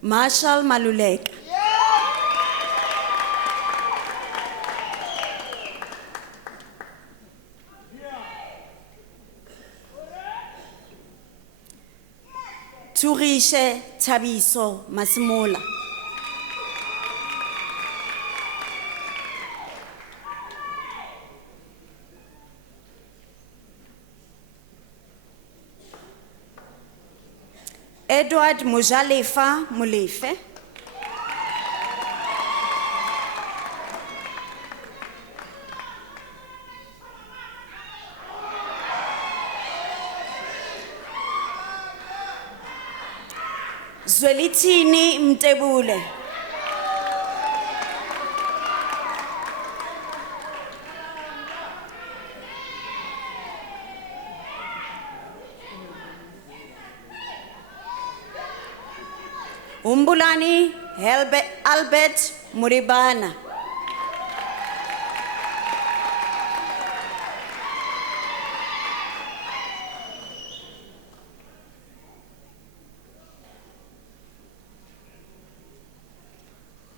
Marshall Maluleka. Turishe Tabiso Masimula. Edward Mujalefa Mulefe. Zwelithini Mtebule. Umbulani Albert Muribana.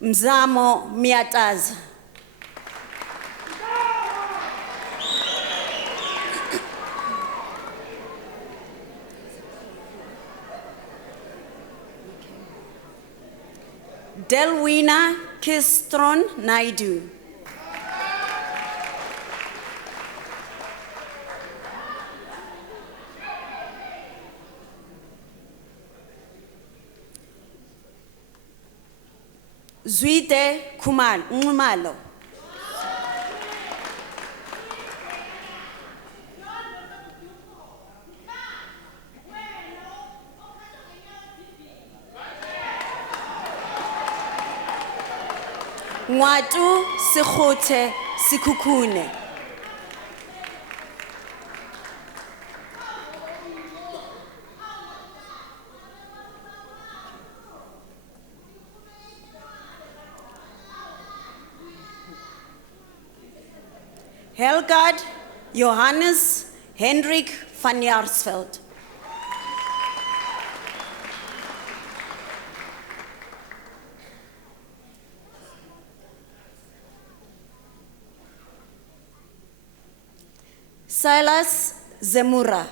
Mzamo Miataza. Delwina Kistron Naidu. Zwide Kumalo. Ngwatu Sekhote Sikukune. Helgard Johannes Hendrik van Jaarsveld. Silas Zemura.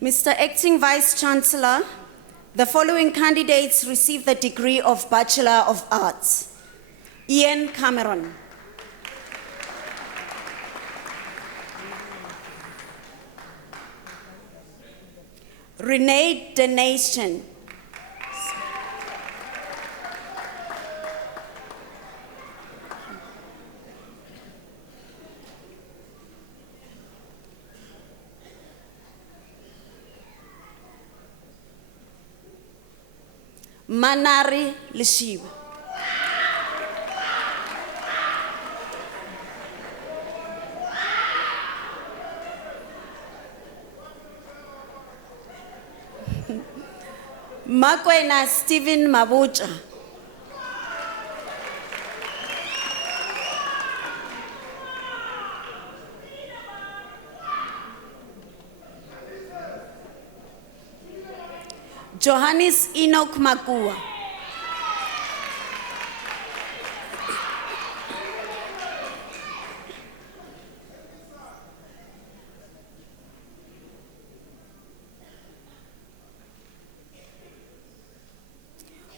Mr. Acting Vice Chancellor, the following candidates received the degree of Bachelor of Arts. Ian Cameron. Renee Denation. Manari Lishiba. Makwena Stephen Mabucha. Johannes Enoch Makua.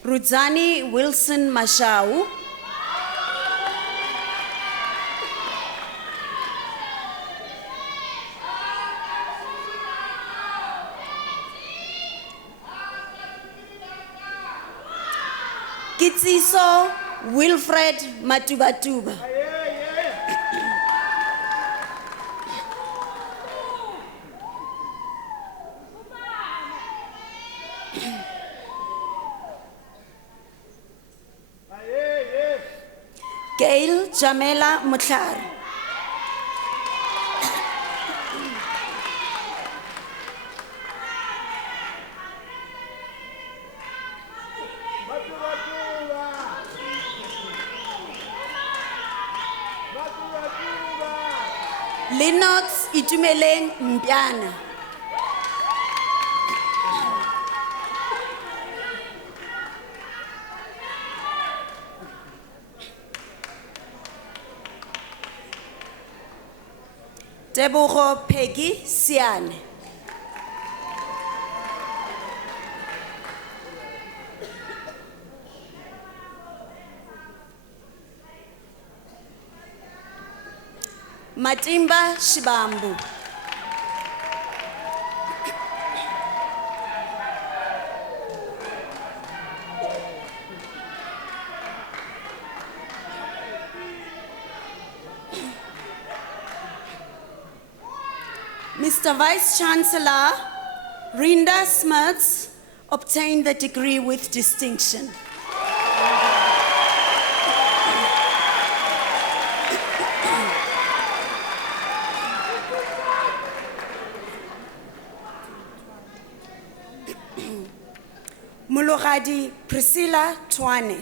Rudzani Wilson Mashau. Kitsiso Wilfred Matubatuba. Gail Jamela Mutlari. Lennox Itumeleng Mpiana. Tebogo Peggy Siane. Matimba Shibambu. Mr. Vice Chancellor, Rinda Smuts obtained the degree with distinction. Mulogadi Priscilla Twane.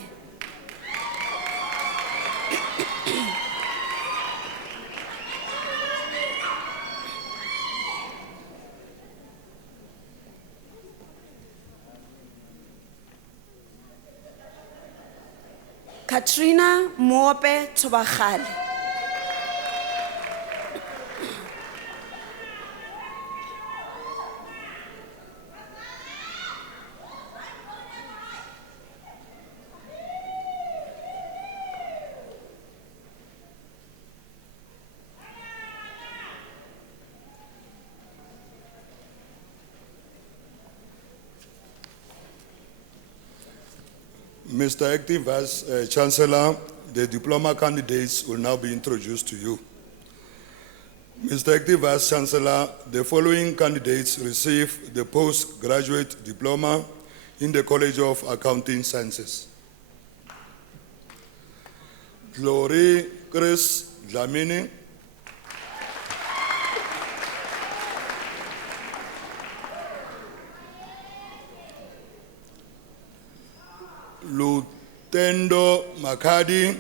Katrina Mope Tobachale. Mr. Acting Vice Chancellor, the diploma candidates will now be introduced to you. Mr. Acting Vice Chancellor, the following candidates receive the postgraduate diploma in the College of Accounting Sciences. Glory Chris Dlamini. Lutendo Makadi.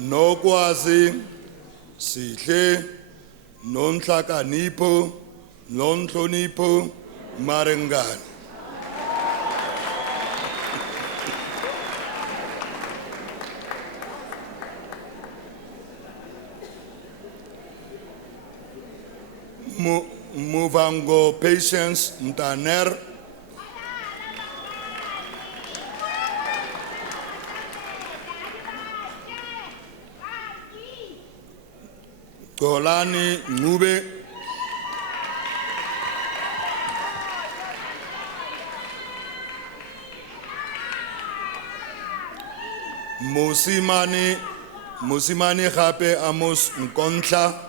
Nokwazi Sihle Nonhlakanipo Nonhlonipo Marengani. Muvango Patience Mtaner. Golani Ngube. Musimani Hape Amos Nkontla.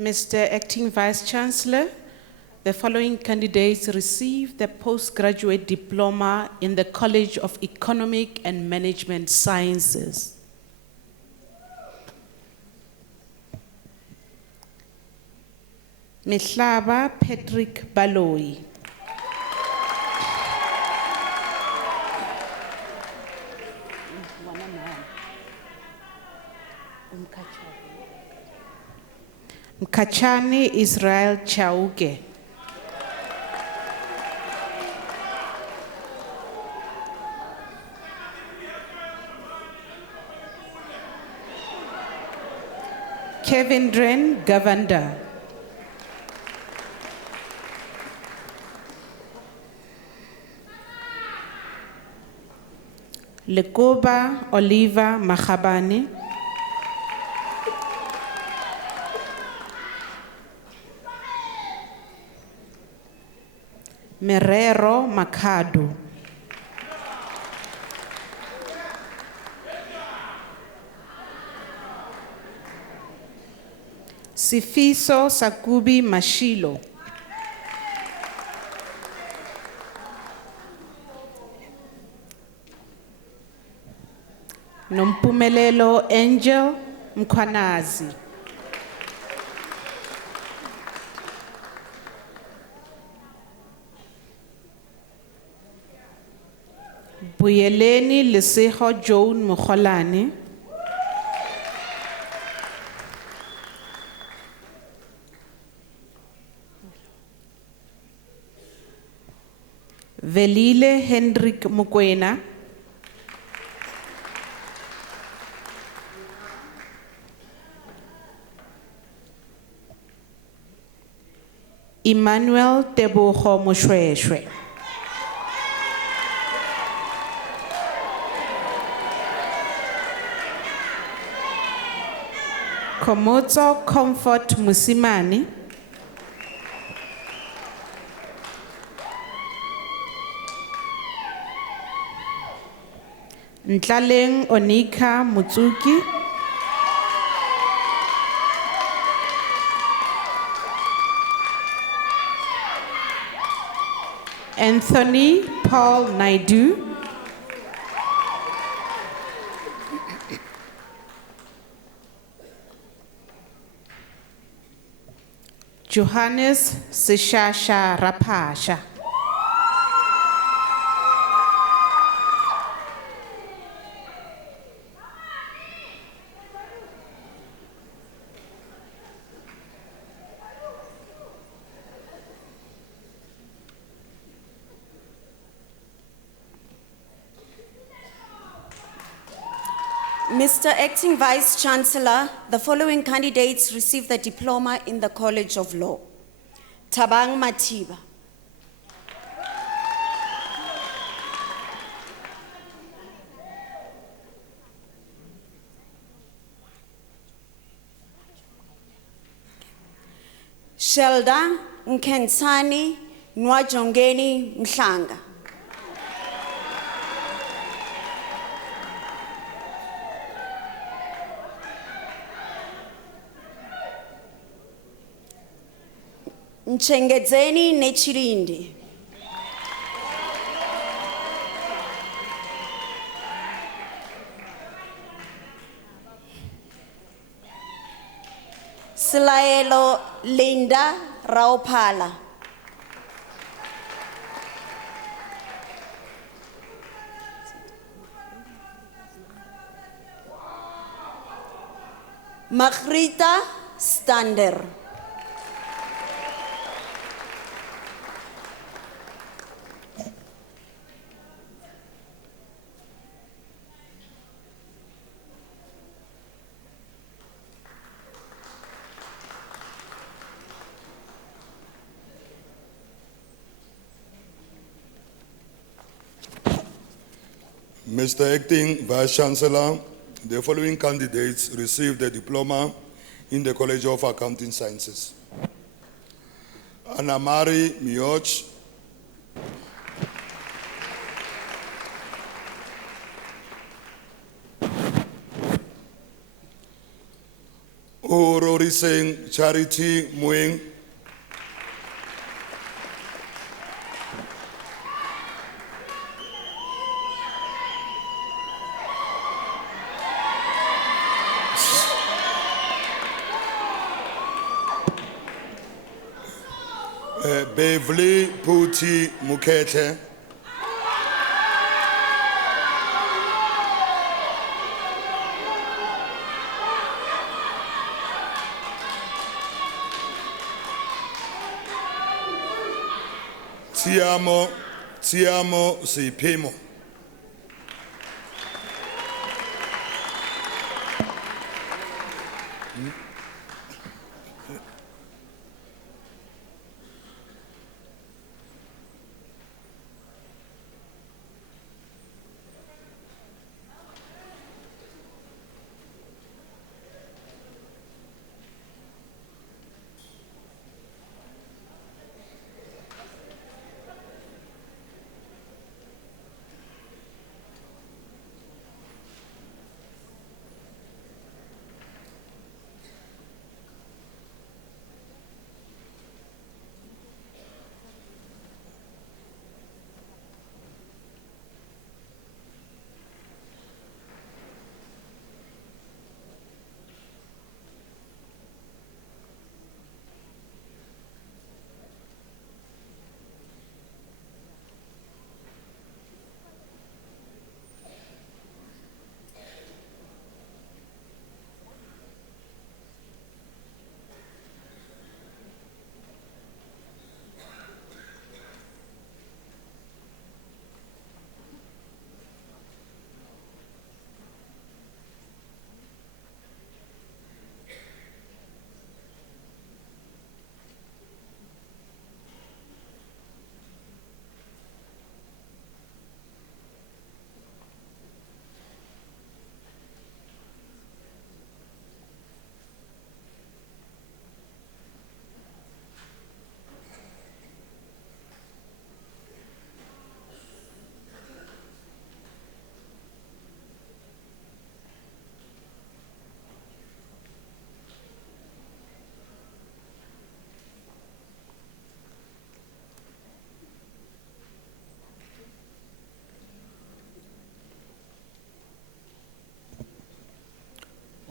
Mr. Acting Vice Chancellor, the following candidates received the postgraduate diploma in the College of Economic and Management Sciences. Mihlaba Patrick Baloyi. Mkachani Israel Chauke. Kevin Dren Governor. Lekoba Oliva Machabane. Merero Makado. Sifiso Sakubi Mashilo. Nompumelelo Angel Mkwanazi. Buyeleni Leseho Joan Mukholane. Velile Hendrik Mukwena. Emmanuel Tebogo Moshweshwe. Komotso Comfort Musimani. Ntlaleng Onika Mutsuki. Anthony Paul Naidu. Johannes Sishasha Rapasha. Mr. Acting Vice Chancellor, the following candidates received the diploma in the College of Law. Tabang Matiba. Shelda Nkensani Nwajongeni Mhlanga. Nchengedzeni Nechirindi. Silaelo Linda Raopala. Margrita Stander. Mr. Acting Vice Chancellor, the following candidates received a diploma in the College of Accounting Sciences. Anamari Mioch. Ororiseng Charity Mueng. Beverly Puti Mukete. Tiamo Sipimo.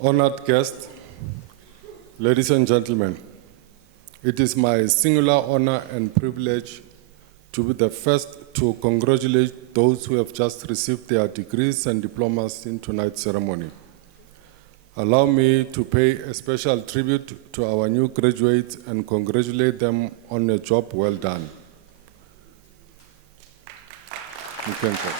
honored guests, ladies and gentlemen, it is my singular honor and privilege to be the first to congratulate those who have just received their degrees and diplomas in tonight's ceremony. Allow me to pay a special tribute to our new graduates and congratulate them on a job well done. You can go.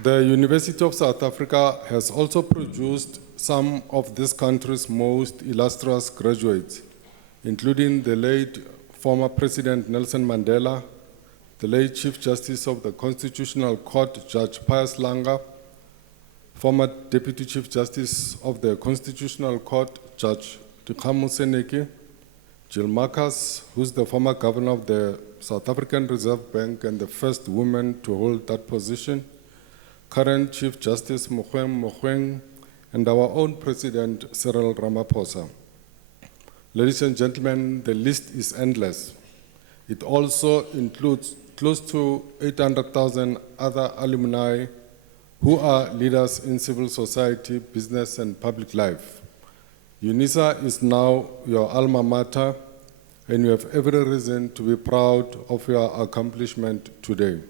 The University of South Africa has also produced some of this country's most illustrious graduates, including the late former President Nelson Mandela, the late Chief Justice of the Constitutional Court, Judge Pius Langa, former Deputy Chief Justice of the Constitutional Court, Judge Dikgamu Seneke, Jill Marcus, who's the former governor of the South African Reserve Bank and the first woman to hold that position, current Chief Justice Mogoeng, and our own President Cyril Ramaphosa. Ladies and gentlemen, the list is endless. It also includes close to 800,000 other alumni who are leaders in civil society, business, and public life. Unisa is now your alma mater, and you have every reason to be proud of your accomplishment today.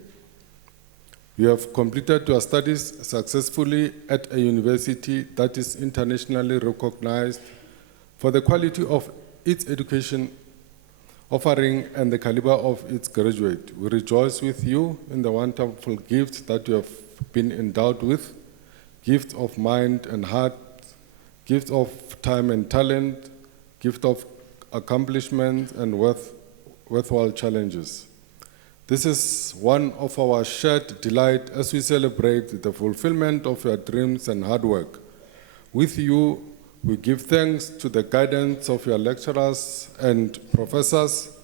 You have completed your studies successfully at a university that is internationally recognized for the quality of its education offering and the caliber of its graduate. We rejoice with you in the wonderful gifts that you have been endowed with, gift of mind and heart, gift of time and talent, gift of accomplishment and worthwhile challenges. This is one of our shared delight as we celebrate the fulfillment of your dreams and hard work. With you, we give thanks to the guidance of your lecturers and professors,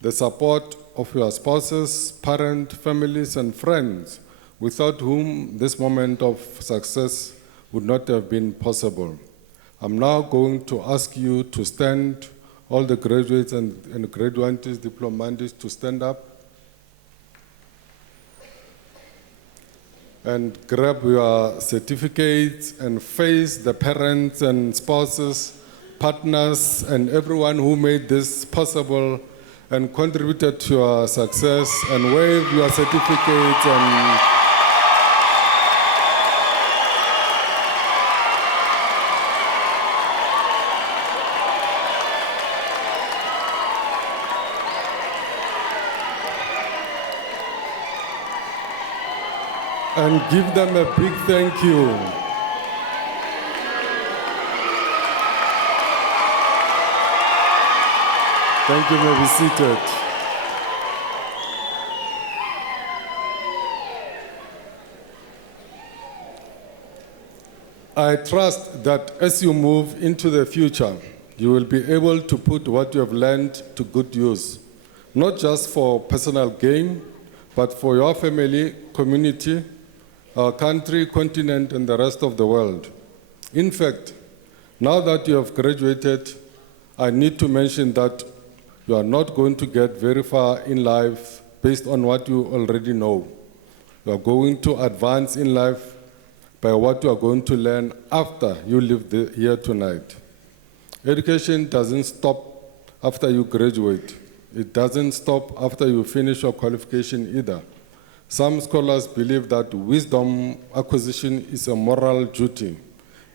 the support of your spouses, parents, families, and friends, without whom this moment of success would not have been possible. I'm now going to ask you to stand, all the graduates and graduates, diplomantes to stand up and grab your certificates and face the parents and spouses, partners, and everyone who made this possible and contributed to your success, and wave your certificates and give them a big thank you. Thank you, may be seated. I trust that as you move into the future, you will be able to put what you have learned to good use, not just for personal gain, but for your family, community, our country, continent, and the rest of the world. In fact, now that you have graduated, I need to mention that you are not going to get very far in life based on what you already know. You are going to advance in life by what you are going to learn after you leave here tonight. Education doesn't stop after you graduate. It doesn't stop after you finish your qualification either. Some scholars believe that wisdom acquisition is a moral duty.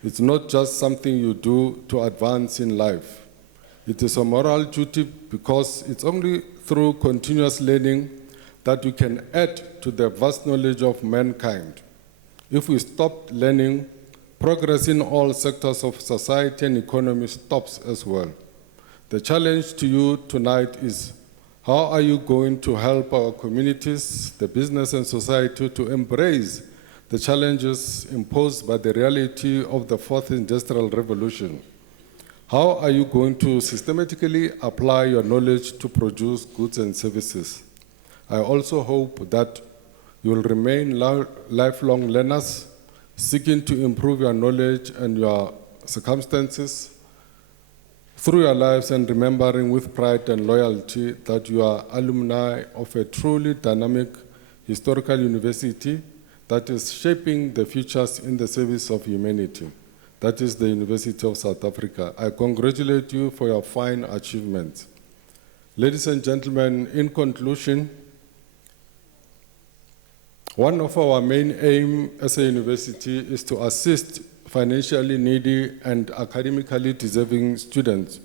It's not just something you do to advance in life. It is a moral duty because it's only through continuous learning that you can add to the vast knowledge of mankind. If we stop learning, progress in all sectors of society and economy stops as well. The challenge to you tonight is, how are you going to help our communities, the business and society to embrace the challenges imposed by the reality of the fourth industrial revolution? How are you going to systematically apply your knowledge to produce goods and services? I also hope that you will remain lifelong learners, seeking to improve your knowledge and your through your lives and remembering with pride and loyalty that you are alumni of a truly dynamic historical university that is shaping the futures in the service of humanity. That is the University of South Africa. I congratulate you for your fine achievements. Ladies and gentlemen, in conclusion, one of our main aims as a university is to assist financially needy and academically deserving students.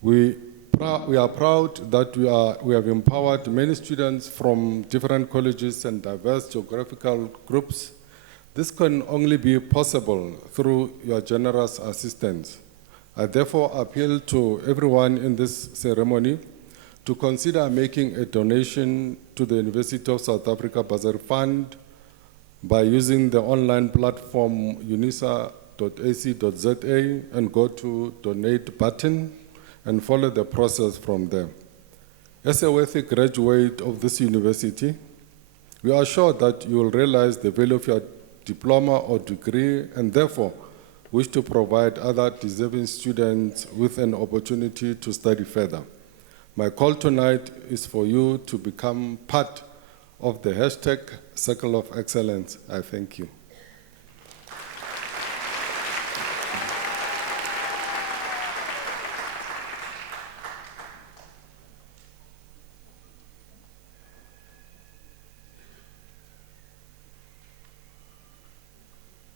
We are proud that we have empowered many students from different colleges and diverse geographical groups. This can only be possible through your generous assistance. I therefore appeal to everyone in this ceremony to consider making a donation to the University of South Africa Bursary Fund by using the online platform unisa.ac.za and go to donate button and follow the process from there. As a worthy graduate of this university, we are sure that you will realize the value of your diploma or degree and therefore wish to provide other deserving students with an opportunity to study further. My call tonight is for you to become part of the hashtag Circle of Excellence. I thank you.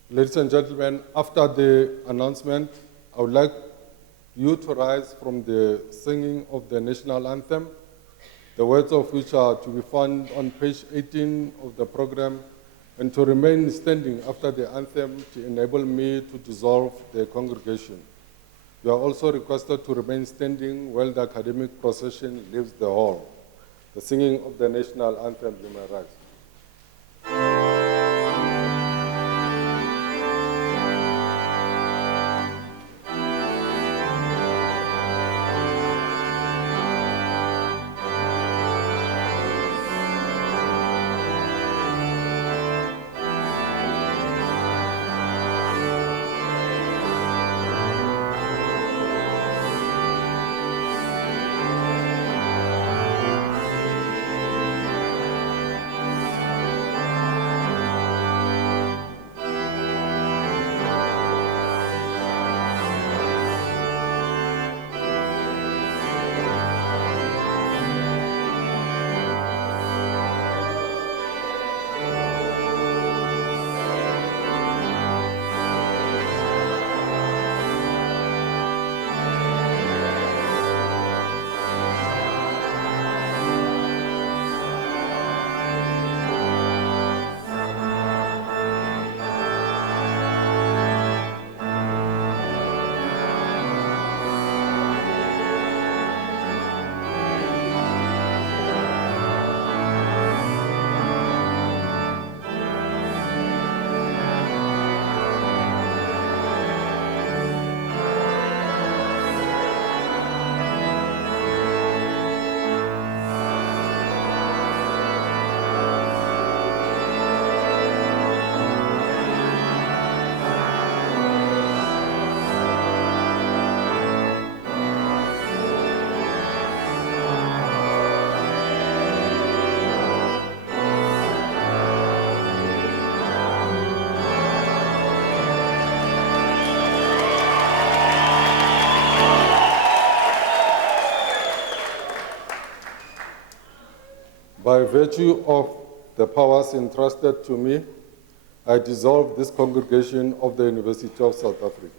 Ladies and gentlemen, after the announcement, I would like you to rise from the singing of the national anthem, the words of which are to be found on page 18 of the program, and to remain standing after the anthem to enable me to dissolve the congregation. You are also requested to remain standing while the academic procession leaves the hall. The singing of the national anthem, you may rise. By virtue of the powers entrusted to me, I dissolve this congregation of the University of South Africa.